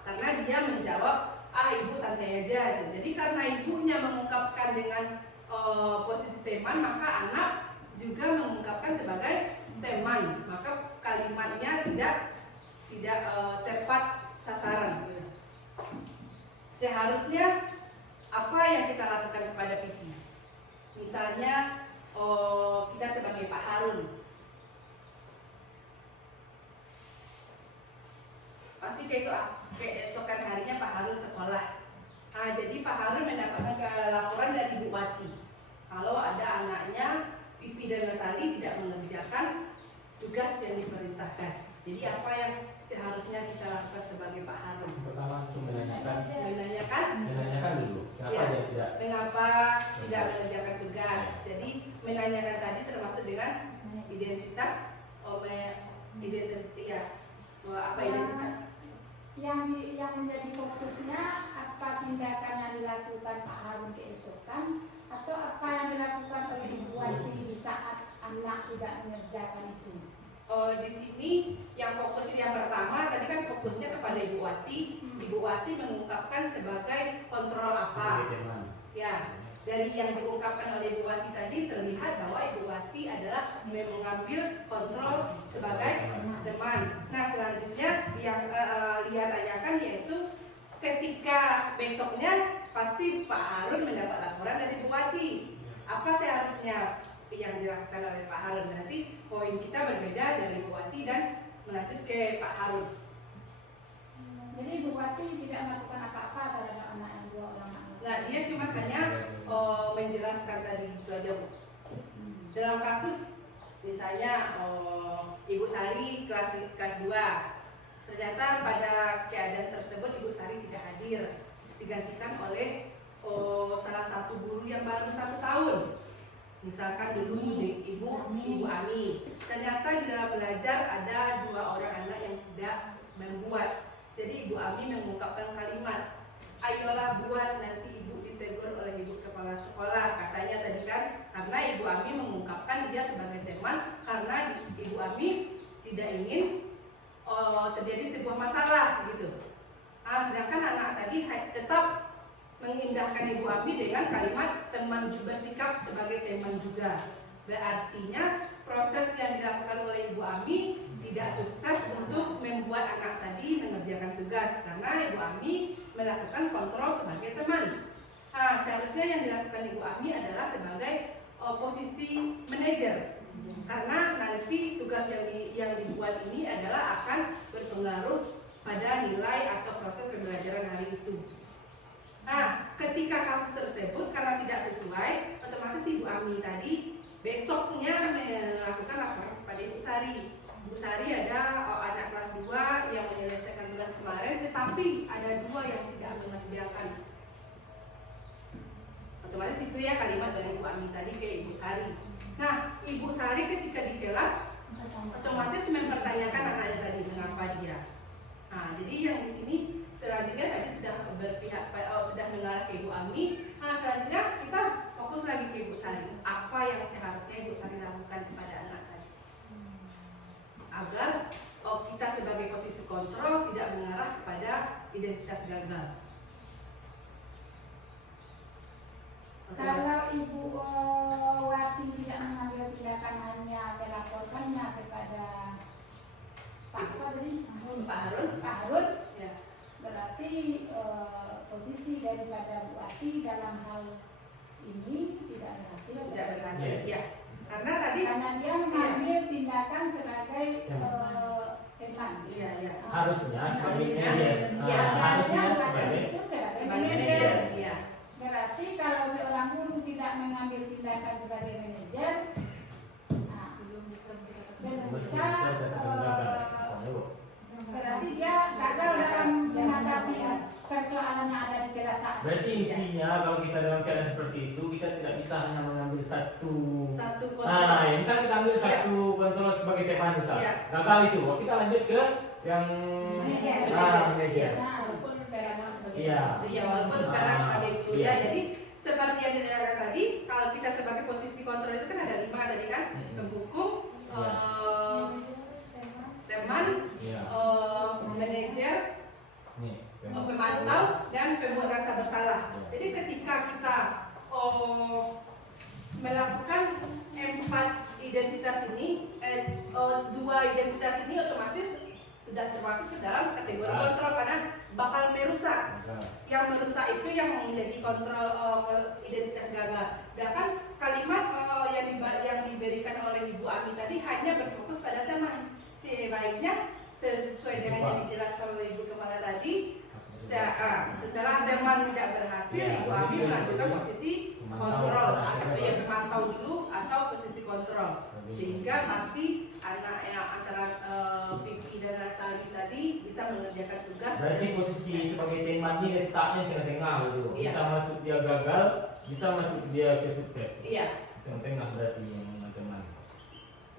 Karena dia menjawab, ibu santai aja. Jadi karena ibunya mengungkapkan dengan posisi teman, maka anak juga mengungkapkan sebagai teman. Maka kalimatnya tidak tepat sasaran. Seharusnya apa yang kita lakukan kepada Pipi? Misalnya kita sebagai Pak Harun, pasti keesokan harinya Pak Harun sekolah. Jadi Pak Harun mendapatkan laporan dari Bu Wati kalau ada anaknya Pipi dan Natali tidak mengerjakan tugas yang diperintahkan. Jadi apa yang seharusnya kita lakukan sebagai Pak Harun? Pertama itu menanyakan dulu kenapa dia tidak mengerjakan tugas. Jadi menanyakan tadi termasuk dengan identitas yang menjadi fokusnya apa tindakan yang dilakukan Pak Harun keesokan atau apa yang dilakukan oleh Ibu Wati di saat anak tidak mengerjakan itu. Di sini yang fokus yang pertama tadi kan fokusnya kepada Ibu Wati. Ibu Wati mengungkapkan sebagai kontrol apa? Ya, dari yang diungkapkan oleh Ibu Wati tadi terlihat bahwa Ibu Wati adalah mengambil kontrol sebagai teman. Nah, selanjutnya yang Lia tanyakan yaitu ketika besoknya pasti Pak Harun mendapat laporan dari Ibu Wati. Apa seharusnya yang dilakukan oleh Pak Harun? Nanti poin kita berbeda dari Ibu Wati dan melanjut ke Pak Harun. Jadi Ibu Wati tidak melakukan apa-apa terhadap anak yang dua orang anak. Nah, dia cuma hanya menjelaskan tadi itu aja, Bu. Dalam kasus misalnya Ibu Sari kelas 2, ternyata pada keadaan tersebut Ibu Sari tidak hadir, digantikan oleh salah satu guru yang baru 1 tahun. Misalkan dulu Ibu Ami. Ternyata di dalam belajar ada 2 orang anak yang tidak membuat. Jadi Ibu Ami mengungkapkan kalimat, ayolah buat, nanti ibu ditegur oleh Ibu Kepala Sekolah. Katanya tadi kan, karena Ibu Ami mengungkapkan dia sebagai teman, karena Ibu Ami tidak ingin terjadi sebuah masalah gitu. Sedangkan anak tadi tetap mengindahkan Ibu Ami dengan kalimat teman juga, sikap sebagai teman juga. Berartinya proses yang dilakukan oleh Ibu Ami tidak sukses untuk membuat anak tadi mengerjakan tugas karena Ibu Ami melakukan kontrol sebagai teman. Seharusnya yang dilakukan Ibu Ami adalah sebagai posisi manajer, karena nanti tugas yang dibuat ini adalah akan berpengaruh pada nilai atau proses pembelajaran hari itu. Ketika kasus tersebut karena tidak sesuai, otomatis Ibu Ami tadi besoknya melakukan laporan kepada Ibu Sari. Ibu Sari ada anak kelas 2 yang menyelesaikan tugas kemarin, tetapi ada 2 yang tidak mengerjakan. Otomatis itu ya kalimat dari Ibu Ami tadi ke Ibu Sari. Nah, Ibu Sari ketika di kelas otomatis mempertanyakan anaknya tadi mengapa dia. Jadi yang di sini selanjutnya tadi sudah sudah mengarah ke Ibu Ami. Selanjutnya kita fokus lagi ke Ibu Sari. Apa yang seharusnya Ibu Sari lakukan kepada anak tadi agar kita sebagai posisi kontrol tidak mengarah kepada identitas gagal. Kalau Ibu Wati tidak mengambil tindakan, hanya melaporkannya kepada Pak Harun, Ya. berarti posisi daripada Bu Wati dalam hal ini tidak berhasil. Ya. Karena tadi dia mengambil tindakan sebagai sebagai teman. Iya, iya. Harusnya sebagai Harusnya, manajer. iya, harusnya Seharusnya sebagai itu sebagai sebagai manajer. manajer. Iya. Berarti kalau seorang guru tidak mengambil tindakan sebagai manajer, nah, belum bisa berarti dia gagal dalam mengatasi persoalan yang ada di kelas saat. Berarti intinya kalau kita dalam keadaan seperti itu, kita tidak bisa hanya mengambil satu Satu Nah, yang misalnya kita ambil Iya. satu kontrol sebagai teman misal. Iya. Gagal itu, kita lanjut ke yang manajer. Nah, Walaupun Verano sebagai Iya. Ya walaupun sekarang sebagai guru Iya. ya, jadi seperti yang dikatakan tadi, kalau kita sebagai posisi kontrol itu kan ada 5 tadi kan, penghukum, Iya. teman, Iya. manajer, Nih, pemantau, dan pembuat rasa bersalah. Iya. Jadi ketika kita melakukan 4 identitas ini, 2 identitas ini otomatis sudah termasuk ke dalam kategori kontrol karena bakal merusak. Yang merusak itu yang menjadi kontrol identitas gagal. Sedangkan kalimat yang diberikan oleh Ibu Ami tadi hanya berfokus pada teman. Sebaiknya sesuai dengan yang dijelaskan oleh Ibu Kepala tadi, setelah teman tidak berhasil, Ya, Ibu Ami jadi melanjutkan posisi kontrol atau ya memantau dulu atau posisi kontrol, sehingga pasti anak yang antara Pipi dan Natali tadi bisa mengerjakan tugas. Berarti posisi sebagai teman ini letaknya di tengah gitu. Iya. Bisa masuk dia gagal, bisa masuk dia ke sukses. Iya, Tengah berarti yang teman.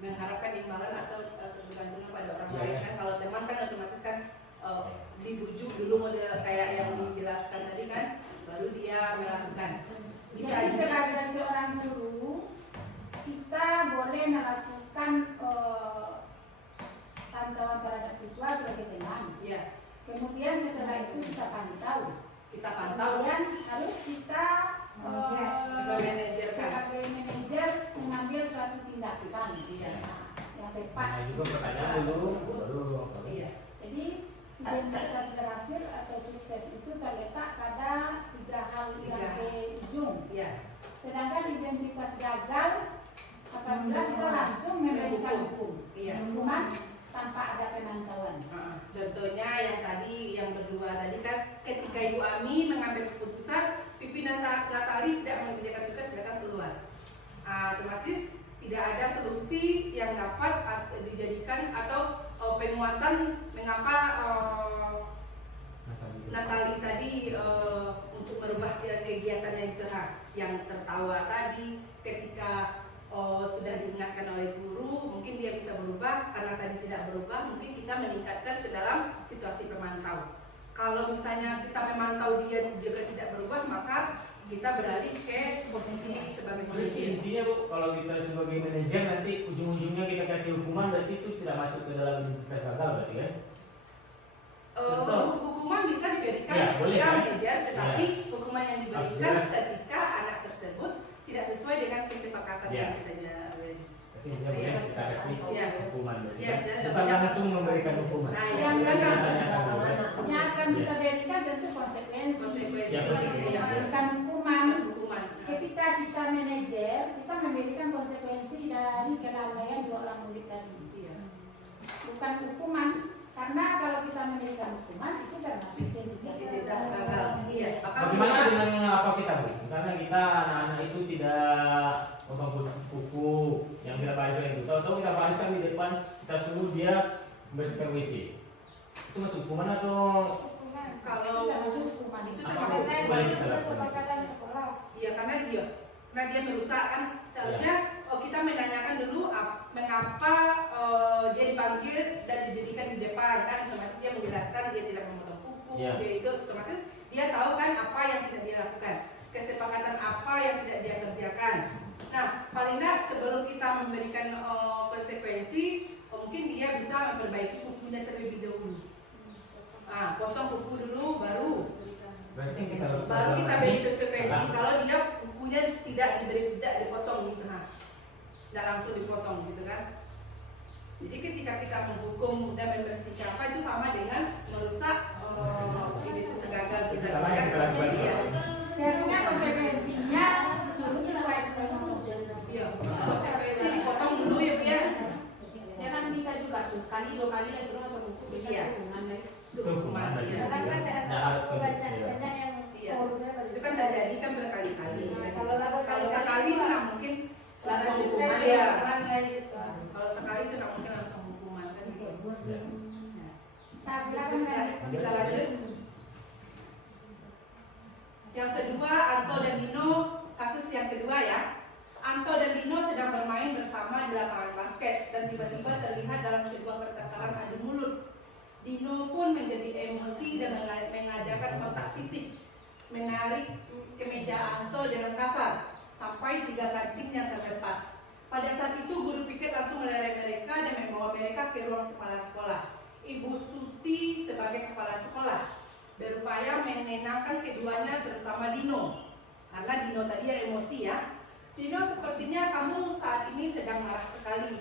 mengharapkan imbalan atau ketergantungan pada orang Iya, lain iya. kan. Kalau teman kan otomatis kan dibujuk dulu model kayak yang dijelaskan tadi kan, baru dia melakukan. Bisa Jadi aja. sebagai seorang guru, kita boleh melakukan pantauan terhadap siswa sebagai teman. Iya, Kemudian setelah itu kita pantau. kita pantau Kemudian harus kita sebagai manajer kan. sebagai manajer mengambil suatu tindakan Iya. yang tepat. Nah, juga pertanyaan dulu, baru. Iya. Jadi identitas berhasil atau sukses itu terletak pada 3 hal yang di ujung. Iya. Sedangkan identitas gagal apabila kita langsung memberikan hukum, Iya. hukuman tanpa ada pemantauan. Contohnya yang tadi yang berdua tadi kan, ketika Ibu Ami mengambil keputusan pimpinan Natali tidak mengerjakan tugas, silakan keluar. Otomatis tidak ada solusi yang dapat dijadikan atau penguatan mengapa Natali tadi untuk merubah kegiatannya itu yang tertawa tadi ketika sudah diingatkan oleh guru, mungkin dia bisa berubah. Karena tadi tidak berubah, mungkin kita meningkatkan ke dalam situasi pemantau. Kalau misalnya kita memantau dia juga tidak berubah, maka kita beralih ke posisi sebagai Berarti pemimpin. intinya Bu, kalau kita sebagai manajer nanti ujung-ujungnya kita kasih hukuman, berarti itu tidak masuk ke dalam identitas gagal berarti kan? Hukuman bisa diberikan Ya, boleh, ketika kan? manajer, tetapi Ya. hukuman yang Harus diberikan jelas. ketika anak tersebut tidak sesuai dengan kesepakatan Ya. yang kita jalani. Berarti intinya boleh kita kasih Iya. hukuman berarti. Iya, kan? bisa. Bukan langsung memberikan hukuman. Nah, Yang yang gagal. Biasanya kan boleh. Yang akan kita berikan tentu konsekuensi. konsekuensi Ya, konsekuensi. Memberikan hukuman. hukuman. Ketika kita manajer, kita memberikan konsekuensi dari kelalaian 2 orang murid tadi. Iya. Bukan hukuman, karena kalau kita memberikan hukuman itu termasuk Identitas gagal. Iya. Bagaimana dengan apa kita Bu? Misalnya kita anak-anak itu tidak membawa buku yang tidak bariskan itu, tahu-tahu kita bariskan di depan, kita suruh dia membersihkan WC. Itu masuk hukuman atau Kalau termasuk hukuman itu apa termasuk boleh kita lakukan? iya, karena dia merusak kan. Seharusnya kita menanyakan dulu mengapa dia dipanggil dan didirikan di depan kan, otomatis dia menjelaskan dia tidak memotong kuku, Iya. dia itu otomatis dia tahu kan apa yang tidak dia lakukan, kesepakatan apa yang tidak dia kerjakan. Nah, paling tidak sebelum kita memberikan konsekuensi, mungkin dia bisa memperbaiki kukunya terlebih dahulu. Potong kuku dulu, baru Berarti kita beri konsekuensi. Kalau dia kukunya tidak dipotong gitu, tidak langsung dipotong gitu kan. Jadi ketika kita menghukum dan membersihkan apa itu sama dengan merusak itu gagal kita. Sama yang kita lakukan. Iya. Seharusnya konsekuensinya suruh sesuai dengan Iya. Konsekuensi dipotong dulu ya Bu ya. Jangan bisa juga Nggak harus banyak iya. banyak yang Iya. forumnya Itu kan terjadi kan berkali-kali. Nah, Kalau sekali itu nggak mungkin langsung hukuman ya. ya. Gitu. Kalau sekali itu nggak mungkin langsung hukuman kan gitu. Ya. Nah, silakan Mbak. Kita lanjut. Yang kedua, Anto dan Dino, kasus yang kedua ya. Anto dan Dino sedang bermain bersama di lapangan basket dan tiba-tiba terlihat dalam sebuah pertengkaran adu mulut. Dino pun menjadi emosi dan mengadakan kontak fisik, menarik kemeja Anto dengan kasar sampai 3 kancing yang terlepas. Pada saat itu guru piket langsung melerai mereka dan membawa mereka ke ruang kepala sekolah. Ibu Suti sebagai kepala sekolah berupaya menenangkan keduanya, terutama Dino, karena Dino tadi yang emosi ya. Dino, sepertinya kamu saat ini sedang marah sekali.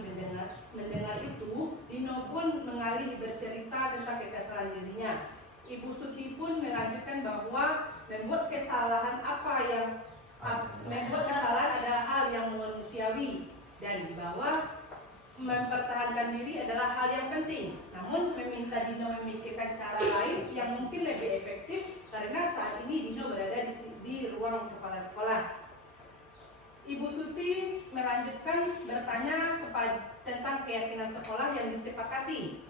Mendengar itu, Dino pun mengalih bercerita tentang kekesalan dirinya. Ibu Suti pun melanjutkan bahwa membuat kesalahan adalah hal yang manusiawi dan bahwa mempertahankan diri adalah hal yang penting. Namun meminta Dino memikirkan cara lain yang mungkin lebih efektif karena saat ini Dino berada di ruang kepala sekolah. Ibu Suti melanjutkan bertanya tentang keyakinan sekolah yang disepakati,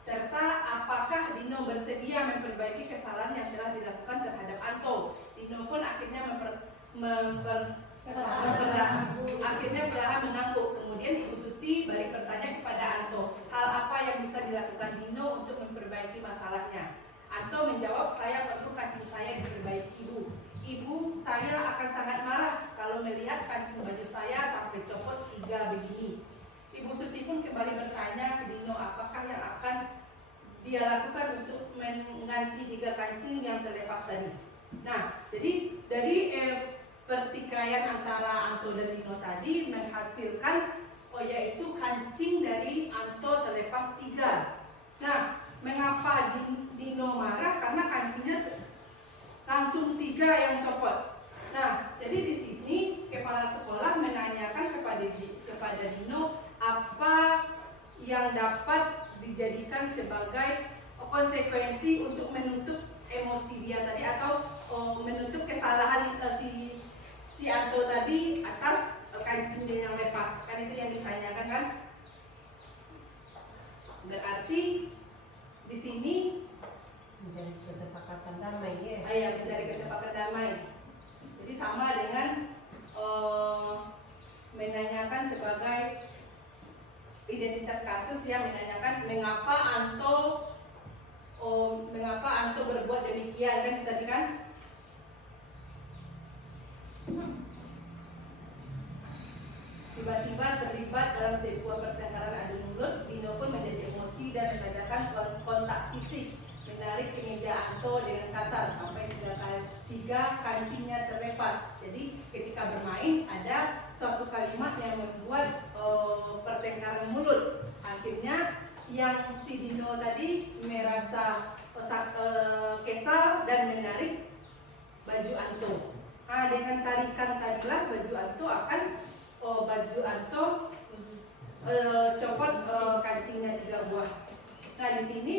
serta apakah Dino bersedia memperbaiki kesalahan yang telah dilakukan terhadap Anto. Dino pun akhirnya akhirnya perlahan mengangguk. Kemudian Ibu Suti balik bertanya kepada Anto, hal apa yang bisa dilakukan Dino untuk memperbaiki masalahnya. Anto menjawab, saya perlu kancing saya diperbaiki, Bu. Ibu, saya akan sangat marah kalau melihat kancing baju saya sampai copot 3 begini. Ibu Suti pun kembali bertanya ke Dino apakah yang akan dia lakukan untuk mengganti 3 kancing yang terlepas tadi. Nah, jadi dari pertikaian antara Anto dan Dino tadi menghasilkan yaitu kancing dari Anto terlepas 3. Nah, mengapa Dino marah? Karena kancingnya langsung 3 yang copot. Nah, jadi di sini kepala sekolah menanyakan kepada Dino apa yang dapat dijadikan sebagai konsekuensi untuk menutup emosi dia tadi atau menutup kesalahan si Anto tadi atas kancing dia yang lepas. Kan itu yang ditanyakan kan? Berarti di sini Mencari kesepakatan damai ya. mencari kesepakatan damai. Jadi sama dengan menanyakan sebagai identitas kasus yang menanyakan mengapa Anto berbuat demikian kan tadi kan? Tiba-tiba terlibat dalam sebuah pertengkaran adu mulut, Dino pun menjadi emosi dan mengadakan kontak fisik, menarik kemeja Anto dengan kasar sampai 3 kancingnya terlepas. Jadi ketika bermain ada suatu kalimat yang membuat pertengkaran mulut. Akhirnya yang si Dino tadi merasa kesal dan menarik baju Anto. Nah, dengan tarikan tadilah baju Anto copot kancingnya 3 buah. Nah, di sini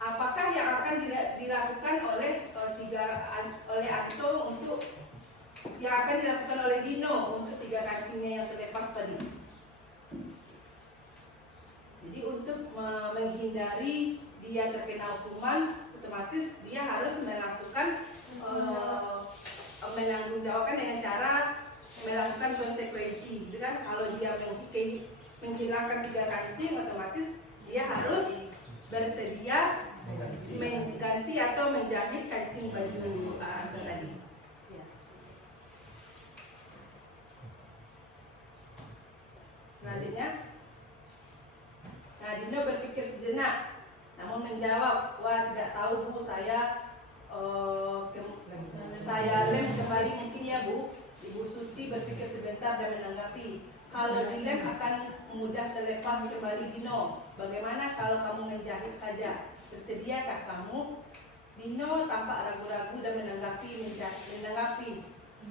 apakah yang akan dilakukan oleh Anto untuk yang akan dilakukan oleh Dino untuk 3 kancingnya yang terlepas tadi? Jadi untuk menghindari dia terkena hukuman, otomatis dia harus melakukan menanggungjawabkan dengan cara melakukan konsekuensi, gitu kan? Kalau dia menghilangkan 3 kancing, otomatis dia harus bersedia mengganti atau menjahit kancing baju Anto tadi. Ya. Selanjutnya, nah Dino berpikir sejenak, namun menjawab, wah tidak tahu Bu, saya lem kembali mungkin ya Bu. Ibu Suti berpikir sebentar dan menanggapi, kalau dilem akan mudah terlepas kembali Dino. Bagaimana kalau kamu menjahit saja? Bersediakah kamu? Dino tampak ragu-ragu dan menanggapi.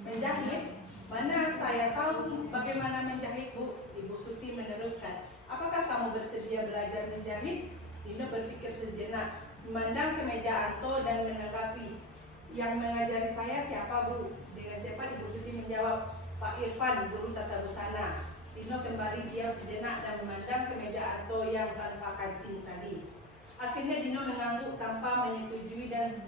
Menjahit? Mana saya tahu bagaimana menjahit Bu? Ibu Suti meneruskan, apakah kamu bersedia belajar menjahit? Dino berpikir sejenak, memandang ke meja Anto dan menanggapi, yang mengajari saya siapa Bu? Dengan cepat Ibu Suti menjawab, Pak Irfan, guru tata busana. Dino kembali diam sejenak dan memandang ke meja Anto yang tanpa kancing tadi. Akhirnya Dino mengangguk tanpa menyetujui dan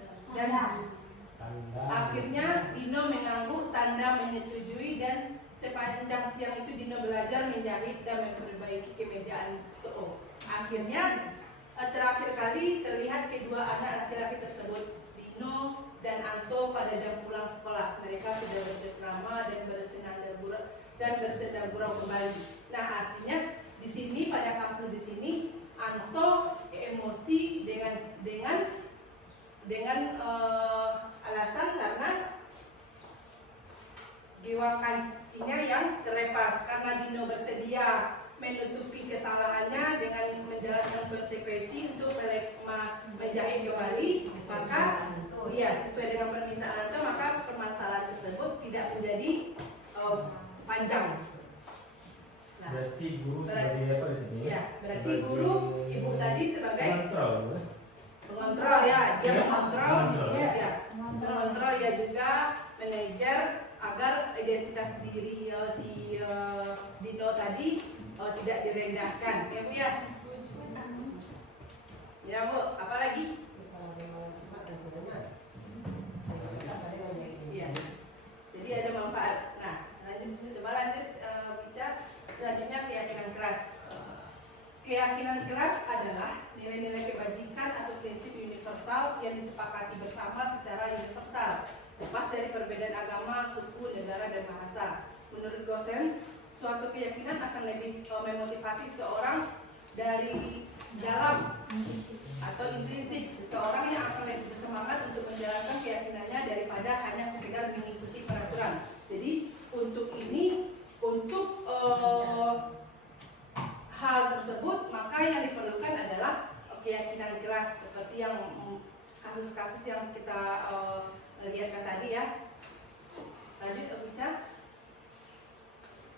akhirnya Dino mengangguk tanda menyetujui dan sepanjang siang itu Dino belajar menjahit dan memperbaiki kemejaan Anto. Akhirnya terakhir kali terlihat kedua anak laki-laki tersebut, Dino dan Anto, pada jam pulang sekolah. Mereka sudah bercengkrama dan bersenda gurau kembali. Nah, artinya di sini pada kasus di sini Anto emosi dengan alasan karena giwa kancingnya yang terlepas. Karena Dino bersedia menutupi kesalahannya dengan menjalankan konsekuensi untuk menjahit kembali, maka sesuai dengan permintaan Anto, maka permasalahan tersebut tidak menjadi panjang. Nah, berarti guru sebagai apa di sini? Ya, berarti guru, ibu tadi sebagai pengontrol ya, dia mengontrol, mengontrol ya juga manajer agar identitas diri si Dino tadi tidak direndahkan, ya Bu ya. Ya Bu, apa lagi? Iya. Jadi ada manfaat. Nah, coba lanjut bicara selanjutnya keyakinan keras. Keyakinan keras adalah nilai-nilai kebajikan atau prinsip universal yang disepakati bersama secara universal, lepas dari perbedaan agama, suku, negara, dan bahasa. Menurut Gosen, suatu keyakinan akan lebih memotivasi seseorang dari dalam atau intrinsik. Seseorang yang akan lebih bersemangat untuk menjalankan keyakinannya daripada hanya sekedar mengikuti peraturan. Jadi untuk hal tersebut maka yang diperlukan adalah keyakinan keras, seperti yang kasus-kasus yang kita lihatkan tadi ya. Lanjut bicara.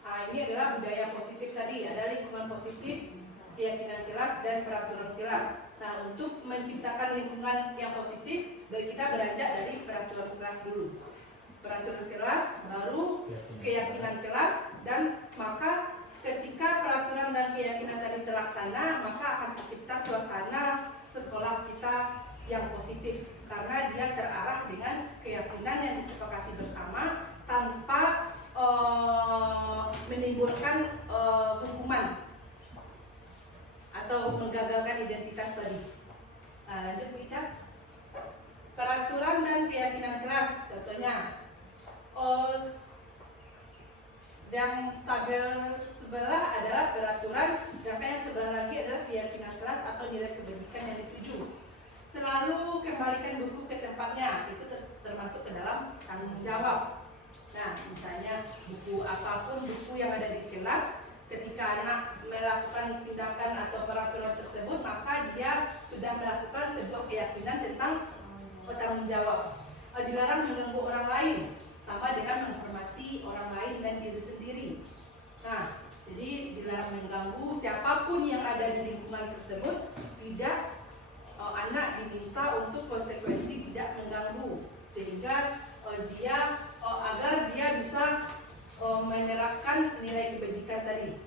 Nah, ini adalah budaya positif tadi, ada lingkungan positif, keyakinan keras, dan peraturan keras. Nah, untuk menciptakan lingkungan yang positif, kita beranjak dari peraturan keras dulu. Peraturan keras, baru keyakinan keras, dan maka ketika peraturan dan keyakinan tadi terlaksana, maka akan tercipta suasana sekolah kita yang positif, karena dia terarah dengan keyakinan yang disepakati bersama tanpa menimbulkan hukuman atau menggagalkan identitas tadi. Nah, lanjut Bu Ica. Peraturan dan keyakinan keras, contohnya yang tabel sebelah adalah peraturan, sedangkan yang sebelah lagi adalah keyakinan keras atau nilai kebajikan yang dituju. Selalu kembalikan buku ke tempatnya, itu termasuk ke dalam tanggung jawab. Nah, misalnya buku apapun, buku yang ada di kelas, ketika anak melakukan tindakan atau peraturan tersebut, maka dia sudah melakukan sebuah keyakinan tentang tanggung jawab. Dilarang mengganggu orang lain, sama dengan menghormati orang lain dan diri sendiri. Nah, jadi dilarang mengganggu siapapun yang ada di lingkungan tersebut. Tidak, anak diminta untuk konsekuensi tidak mengganggu, sehingga agar dia bisa menerapkan nilai kebajikan tadi.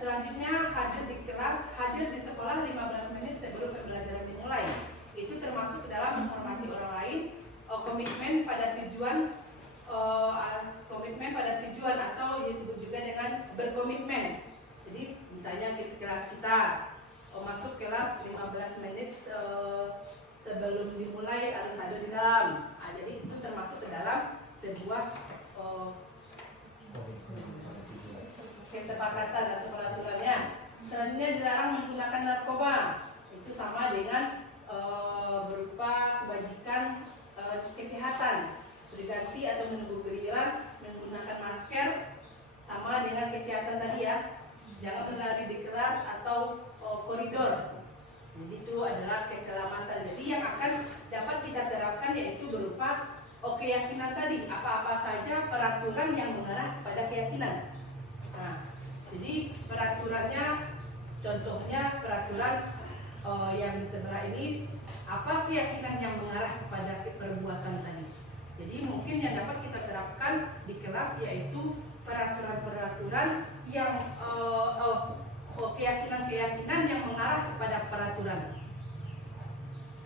Selanjutnya, hadir di sekolah 15 menit sebelum pembelajaran dimulai. Itu termasuk dalam menghormati orang lain, komitmen pada tujuan atau disebut juga dengan berkomitmen. Jadi misalnya kelas kita masuk kelas 15 menit sebelum dimulai harus ada di dalam. Nah, jadi itu termasuk ke dalam sebuah kesepakatan atau peraturannya. Selanjutnya dilarang menggunakan narkoba. Itu sama dengan berupa kebajikan kesehatan, berganti atau menunggu giliran, menggunakan masker, sama dengan kesehatan tadi ya. Jangan berlari di kelas atau koridor. Jadi itu adalah keselamatan. Jadi yang akan dapat kita terapkan yaitu berupa keyakinan tadi, apa-apa saja peraturan yang mengarah pada keyakinan. Nah, jadi peraturannya Contohnya peraturan yang di sebelah ini, apa keyakinan yang mengarah kepada perbuatan tadi. Jadi mungkin yang dapat kita terapkan di kelas yaitu peraturan-peraturan yang keyakinan-keyakinan yang mengarah kepada peraturan.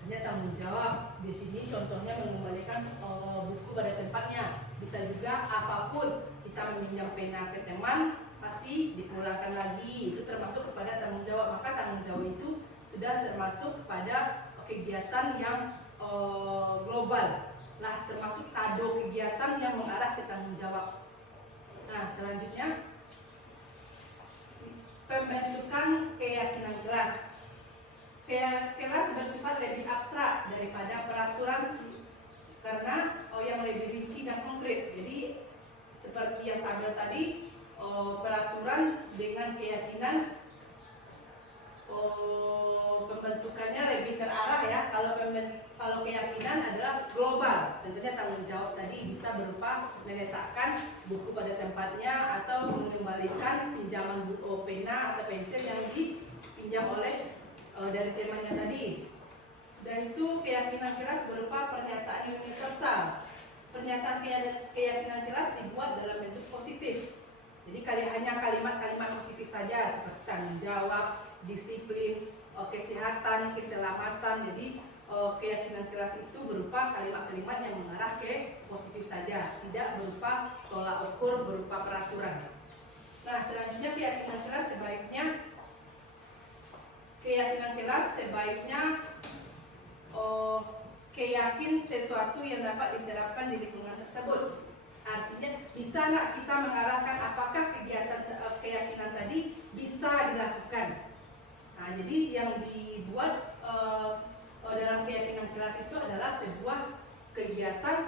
Misalnya tanggung jawab, di sini contohnya mengembalikan buku pada tempatnya. Bisa juga apapun kita meminjam pena ke teman pasti dipulangkan lagi, itu termasuk kepada tanggung jawab. Maka tanggung jawab itu sudah termasuk kepada kegiatan yang global. Nah, termasuk sado kegiatan yang mengarah ke tanggung jawab. Nah, selanjutnya pembentukan keyakinan kelas. Kelas bersifat lebih abstrak daripada peraturan karena yang lebih rinci dan konkret. Jadi seperti yang tabel tadi, peraturan dengan keyakinan pembentukannya lebih terarah ya. Kalau keyakinan adalah global. Contohnya tanggung jawab tadi bisa berupa meletakkan buku pada tempatnya atau mengembalikan pinjaman buku pena atau pensil yang dipinjam oleh dari temannya tadi. Dan itu keyakinan kelas berupa pernyataan universal. Pernyataan keyakinan kelas dibuat dalam bentuk positif. Jadi hanya kalimat-kalimat positif saja seperti tanggung jawab, disiplin, kesehatan, keselamatan. Jadi keyakinan kelas itu berupa kalimat-kalimat yang mengarah ke positif saja, tidak berupa tolak ukur, berupa peraturan. Nah, selanjutnya keyakinan kelas sebaiknya keyakin sesuatu yang dapat diterapkan di lingkungan tersebut. Artinya bisa nggak kita mengarahkan apakah keyakinan tadi bisa dilakukan. Nah, jadi yang dibuat dalam keyakinan kelas itu adalah sebuah kegiatan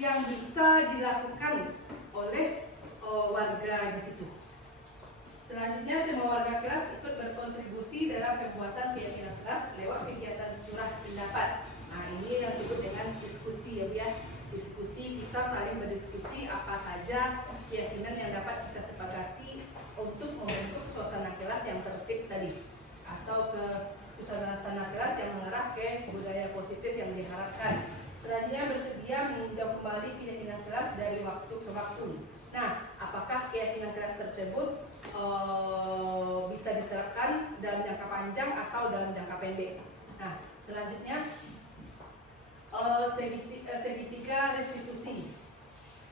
yang bisa dilakukan oleh warga di situ. Selanjutnya, semua warga kelas ikut berkontribusi dalam pembuatan keyakinan kelas lewat kegiatan curah pendapat. Nah, ini yang disebut dengan diskusi ya. Diskusi, kita saling berdiskusi apa saja keyakinan yang dapat kita sepakati untuk membentuk suasana kelas yang tertib tadi, atau ke suasana kelas yang mengarah ke budaya positif yang diharapkan. Selanjutnya, bersedia meninjau kembali keyakinan kelas dari waktu ke waktu. Nah, apakah keyakinan kelas tersebut bisa diterapkan dalam jangka panjang atau dalam jangka pendek? Nah, selanjutnya segitiga restitusi.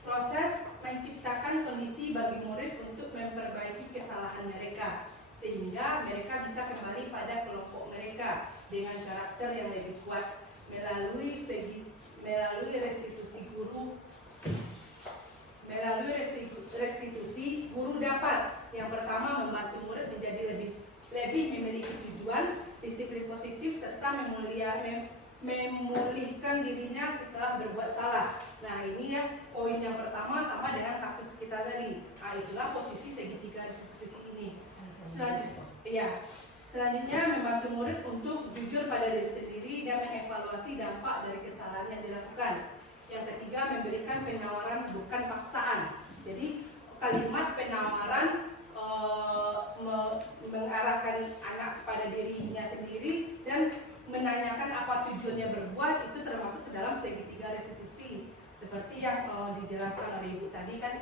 Proses menciptakan kondisi bagi murid untuk memperbaiki kesalahan mereka sehingga mereka bisa kembali pada kelompok mereka dengan karakter yang lebih kuat melalui restitusi guru. Restitusi guru dapat yang pertama membantu murid menjadi lebih memiliki tujuan, disiplin positif serta memulihkan dirinya setelah berbuat salah. Nah, ini ya poin yang pertama sama dengan kasus kita tadi. Nah, itulah posisi segitiga restitusi ini. Selanjutnya membantu murid untuk jujur pada diri sendiri dan mengevaluasi dampak dari kesalahan yang dilakukan. Yang ketiga, memberikan penawaran bukan paksaan. Jadi kalimat penawaran mengarahkan anak kepada dirinya sendiri dan menanyakan apa tujuannya berbuat, itu termasuk ke dalam segitiga restitusi. Seperti yang dijelaskan oleh Ibu tadi kan,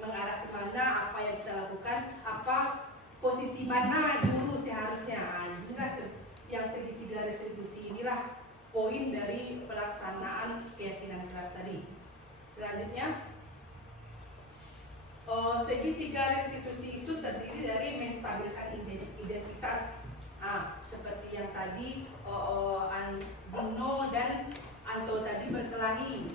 mengarah ke mana, apa yang kita lakukan, apa posisi mana guru seharusnya. Inilah yang segitiga restitusi, inilah poin dari pelaksanaan keyakinan kelas tadi. Selanjutnya, segitiga restitusi itu terdiri dari menstabilkan identitas. Seperti yang tadi Dino dan Anto tadi berkelahi.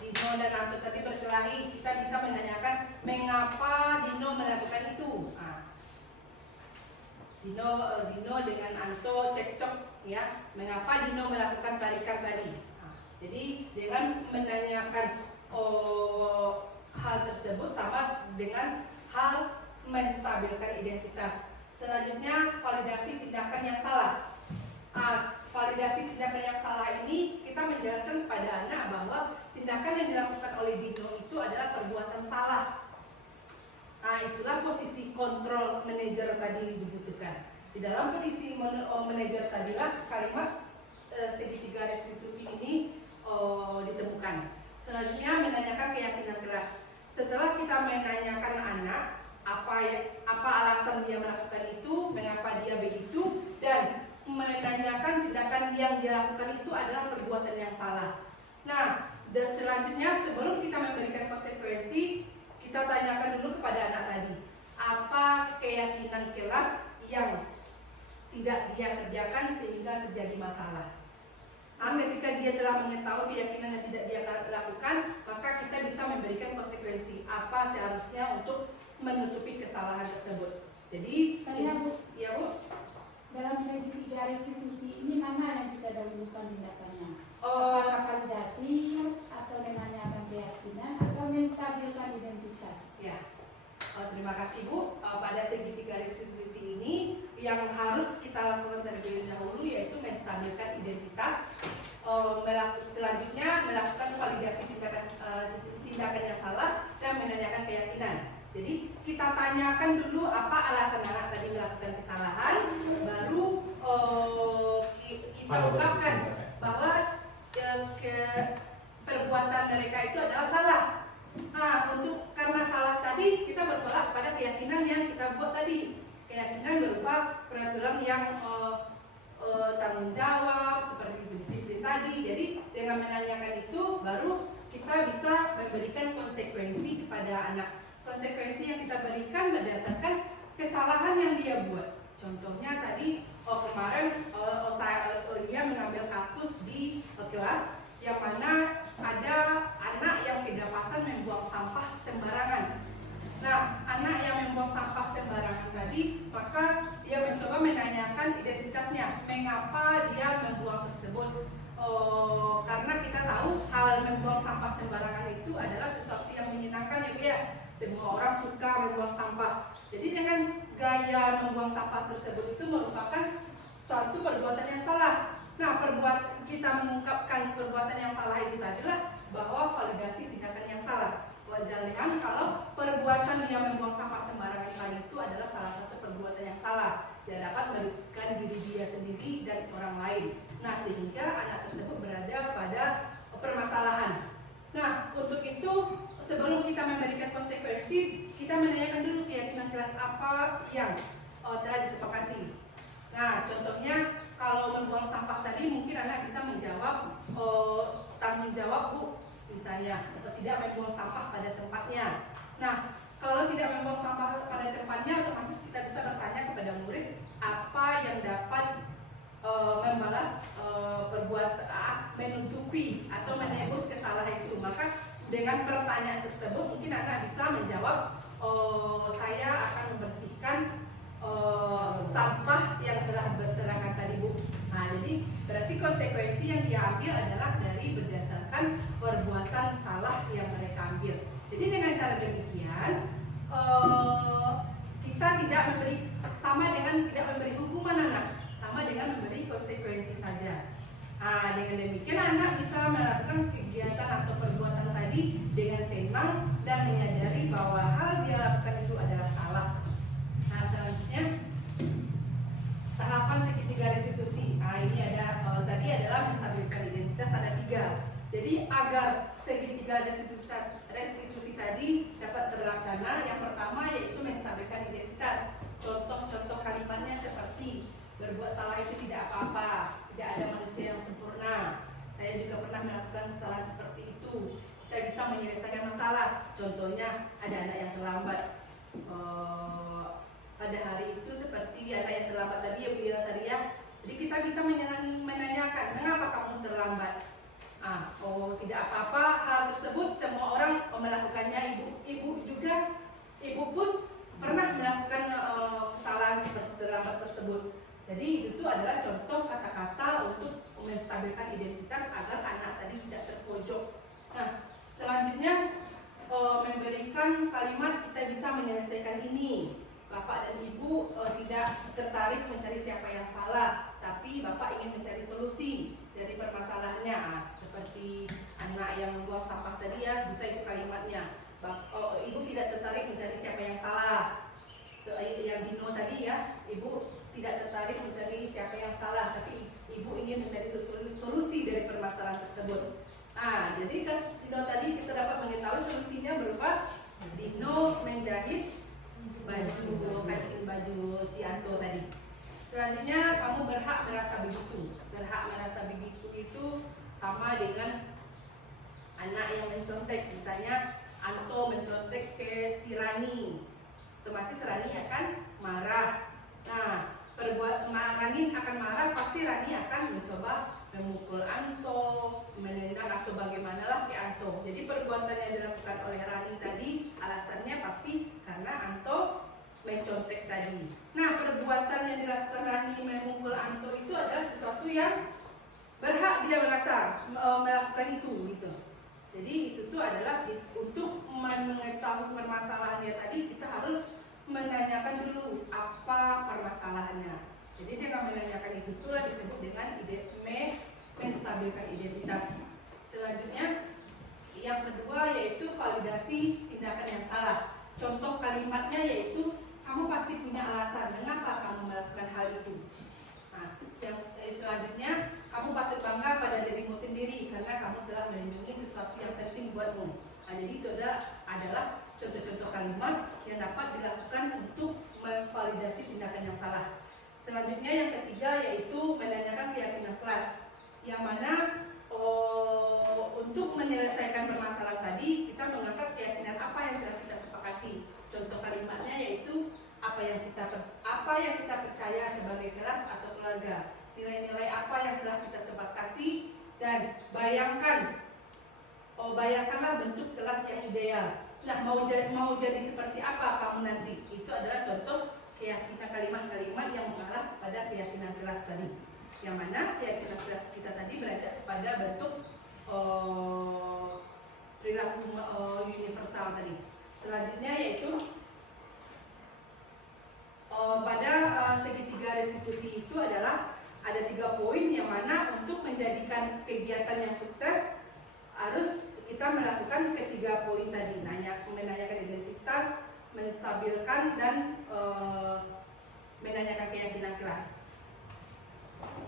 Dino dan Anto tadi berkelahi, kita bisa menanyakan mengapa Dino melakukan itu. Dino dengan Anto cekcok ya, mengapa Dino melakukan tarikan tadi. Jadi dengan menanyakan hal tersebut sama dengan hal menstabilkan identitas. Selanjutnya, validasi tindakan yang salah. Validasi tindakan yang salah ini kita menjelaskan kepada anak bahwa tindakan yang dilakukan oleh Dino itu adalah perbuatan salah. Itulah posisi kontrol manajer tadi dibutuhkan. Di dalam posisi manajer tadilah kalimat segitiga restitusi ini ditemukan. Selanjutnya menanyakan keyakinan keras. Setelah kita menanyakan anak apa alasan dia melakukan itu, mengapa dia begitu, dan menanyakan tindakan yang dia lakukan itu adalah perbuatan yang salah. Nah, dan selanjutnya sebelum kita memberikan konsekuensi, kita tanyakan dulu kepada anak tadi, apa keyakinan keras yang tidak dia kerjakan sehingga terjadi masalah. Ketika dia telah mengetahui keyakinan yang tidak dia lakukan, maka kita bisa memberikan konsekuensi apa seharusnya untuk menutupi kesalahan tersebut. Jadi, Bu, ya Bu, dalam segitiga restitusi ini mana yang kita dahulukan tindakannya? Oh. Apakah validasi atau menanyakan keyakinan atau menstabilkan identitas? Ya, terima kasih Bu. Pada segitiga restitusi ini yang harus kita lakukan terlebih dahulu yaitu menstabilkan identitas. Selanjutnya melakukan validasi tindakan yang salah dan menanyakan keyakinan. Jadi kita tanyakan dulu apa alasan anak tadi melakukan kesalahan, baru kita ungkapkan bahwa perbuatan mereka itu adalah salah. Karena salah tadi kita bertolak pada keyakinan yang kita buat tadi. Keyakinan berupa peraturan yang tanggung jawab seperti itu disiplin tadi. Jadi dengan menanyakan itu baru kita bisa memberikan konsekuensi kepada anak. Konsekuensi yang kita berikan berdasarkan kesalahan yang dia buat. Contohnya tadi kemarin dia mengambil kasus di kelas yang mana ada anak yang kedapatan membuang sampah sembarangan. Nah, anak yang membuang sampah sembarangan tadi, maka dia mencoba menanyakan identitasnya, mengapa dia membuang tersebut. Karena kita tahu hal membuang sampah sembarangan itu adalah sesuatu yang menyenangkan ya Bu ya. Semua orang suka membuang sampah. Jadi dengan gaya membuang sampah tersebut itu merupakan suatu perbuatan yang salah. Nah, kita mengungkapkan perbuatan yang salah itu adalah bahwa validasi tindakan yang salah. Wajar kan kalau perbuatan yang membuang sampah sembarangan tadi itu adalah salah satu perbuatan yang salah. Dia dapat merugikan diri dia sendiri dan orang lain. Nah, sehingga anak tersebut berada pada permasalahan. Nah, untuk itu sebelum kita memberikan konsekuensi, kita menanyakan dulu keyakinan keras apa yang telah disepakati. Nah, contohnya kalau membuang sampah tadi mungkin anak bisa menjawab tanggung jawab Bu, misalnya, atau tidak membuang sampah pada tempatnya. Nah, kalau tidak membuang sampah pada tempatnya, otomatis kita bisa bertanya kepada murid apa yang dapat membalas menutupi atau menebus kesalahan itu. Maka dengan pertanyaan tersebut mungkin anak bisa menjawab, saya akan membersihkan sampah yang telah berserakan tadi Bu. Nah, jadi berarti konsekuensi yang dia ambil adalah dari berdasarkan perbuatan salah yang mereka ambil. Jadi dengan cara demikian kita tidak memberi, sama dengan tidak memberi hukuman anak, sama dengan memberi konsekuensi saja. Nah, dengan demikian anak bisa melakukan kegiatan atau perbuatan tadi dengan senang dan menyadari bahwa hal dia lakukan itu adalah salah. Nah, selanjutnya tahapan segitiga restitusi. Nah, ini ada tadi adalah menstabilkan identitas, ada 3. Jadi agar segitiga restitusi tadi dapat terlaksana, yang pertama yaitu menstabilkan identitas. Contoh-contoh kalimatnya seperti berbuat salah itu tidak apa-apa, tidak ada manusia yang sempurna. Saya juga pernah melakukan kesalahan seperti itu. Kita bisa menyelesaikan masalah. Contohnya ada anak yang terlambat pada hari itu, seperti anak yang terlambat tadi ya Bu ya Saria. Jadi kita bisa menanyakan, mengapa kamu terlambat? Tidak apa-apa, hal tersebut semua orang melakukannya. Ibu pun pernah melakukan kesalahan seperti terlambat tersebut. Jadi itu adalah contoh kata-kata untuk menstabilkan identitas agar anak tadi tidak terpojok. Nah, selanjutnya memberikan kalimat kita bisa menyelesaikan ini. Bapak dan Ibu tidak tertarik mencari siapa yang salah, tapi Bapak ingin mencari solusi dari permasalahannya. Seperti anak yang membuang sampah tadi ya, bisa itu kalimatnya. Ibu tidak tertarik mencari siapa yang salah, misalnya ibu tidak tertarik mencari siapa yang salah, tapi ibu ingin mencari solusi dari permasalahan tersebut. Nah, jadi kasus Dino tadi kita dapat mengetahui solusinya berupa Dino menjahit baju, kancing baju si Anto tadi. Selanjutnya kamu berhak merasa begitu. Berhak merasa begitu itu sama dengan anak yang mencontek. Misalnya Anto mencontek ke si Rani, otomatis Rani akan marah. Nah, Rani akan marah, pasti Rani akan mencoba memukul Anto, menendang atau bagaimanalah ke Anto. Jadi perbuatan yang dilakukan oleh Rani tadi alasannya pasti karena Anto mencontek tadi. Nah, perbuatan yang dilakukan Rani memukul Anto itu adalah sesuatu yang berhak dia merasa melakukan itu gitu. Jadi itu tuh adalah untuk mengetahui permasalahan dia tadi, kita harus menanyakan dulu apa permasalahannya. Jadi dia akan menanyakan itu tuh disebut dengan menstabilkan identitas. Selanjutnya yang kedua yaitu validasi tindakan yang salah. Contoh kalimatnya yaitu kamu pasti punya alasan mengapa kamu melakukan hal itu. Nah, yang selanjutnya kamu patut bangga pada dirimu sendiri karena kamu telah melindungi sesuatu yang penting buatmu. Nah, jadi itu adalah contoh-contoh kalimat yang dapat dilakukan untuk memvalidasi tindakan yang salah. Selanjutnya yang ketiga yaitu menanyakan keyakinan kelas, yang mana untuk menyelesaikan permasalahan tadi kita mengangkat keyakinan apa yang telah kita sepakati. Contoh kalimatnya yaitu apa yang kita percaya sebagai kelas atau keluarga, nilai-nilai apa yang telah kita sepakati, dan bayangkanlah bentuk kelas yang ideal. Nah, mau jadi seperti apa kamu nanti? Itu adalah contoh keyakinan kalimat-kalimat yang mengarah pada keyakinan kelas tadi. Yang mana keyakinan kelas kita tadi berada pada bentuk perilaku universal tadi. Selanjutnya yaitu pada segitiga restitusi itu adalah ada 3 poin, yang mana untuk menjadikan kegiatan yang sukses harus kita melakukan ketiga poin tadi, menanyakan identitas, menstabilkan, dan menanyakan keyakinan kelas.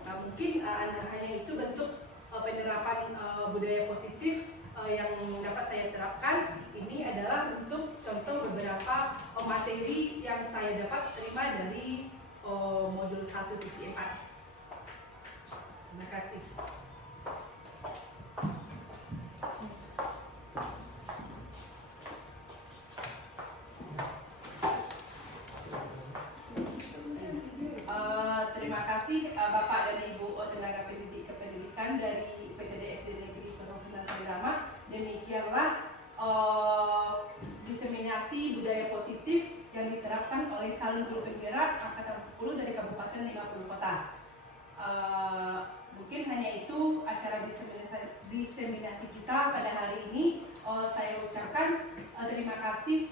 Nah, mungkin hanya itu bentuk penerapan budaya positif yang dapat saya terapkan. Ini adalah untuk contoh beberapa materi yang saya dapat terima dari modul 1.4. Terima kasih. Terima kasih Bapak dan Ibu tenaga kependidikan dari PTD SD Negeri 09 Sarirama. Demikianlah diseminasi budaya positif yang diterapkan oleh calon guru penggerak angkatan 10 dari Kabupaten 50 Kota. Mungkin hanya itu acara diseminasi kita pada hari ini. Saya ucapkan terima kasih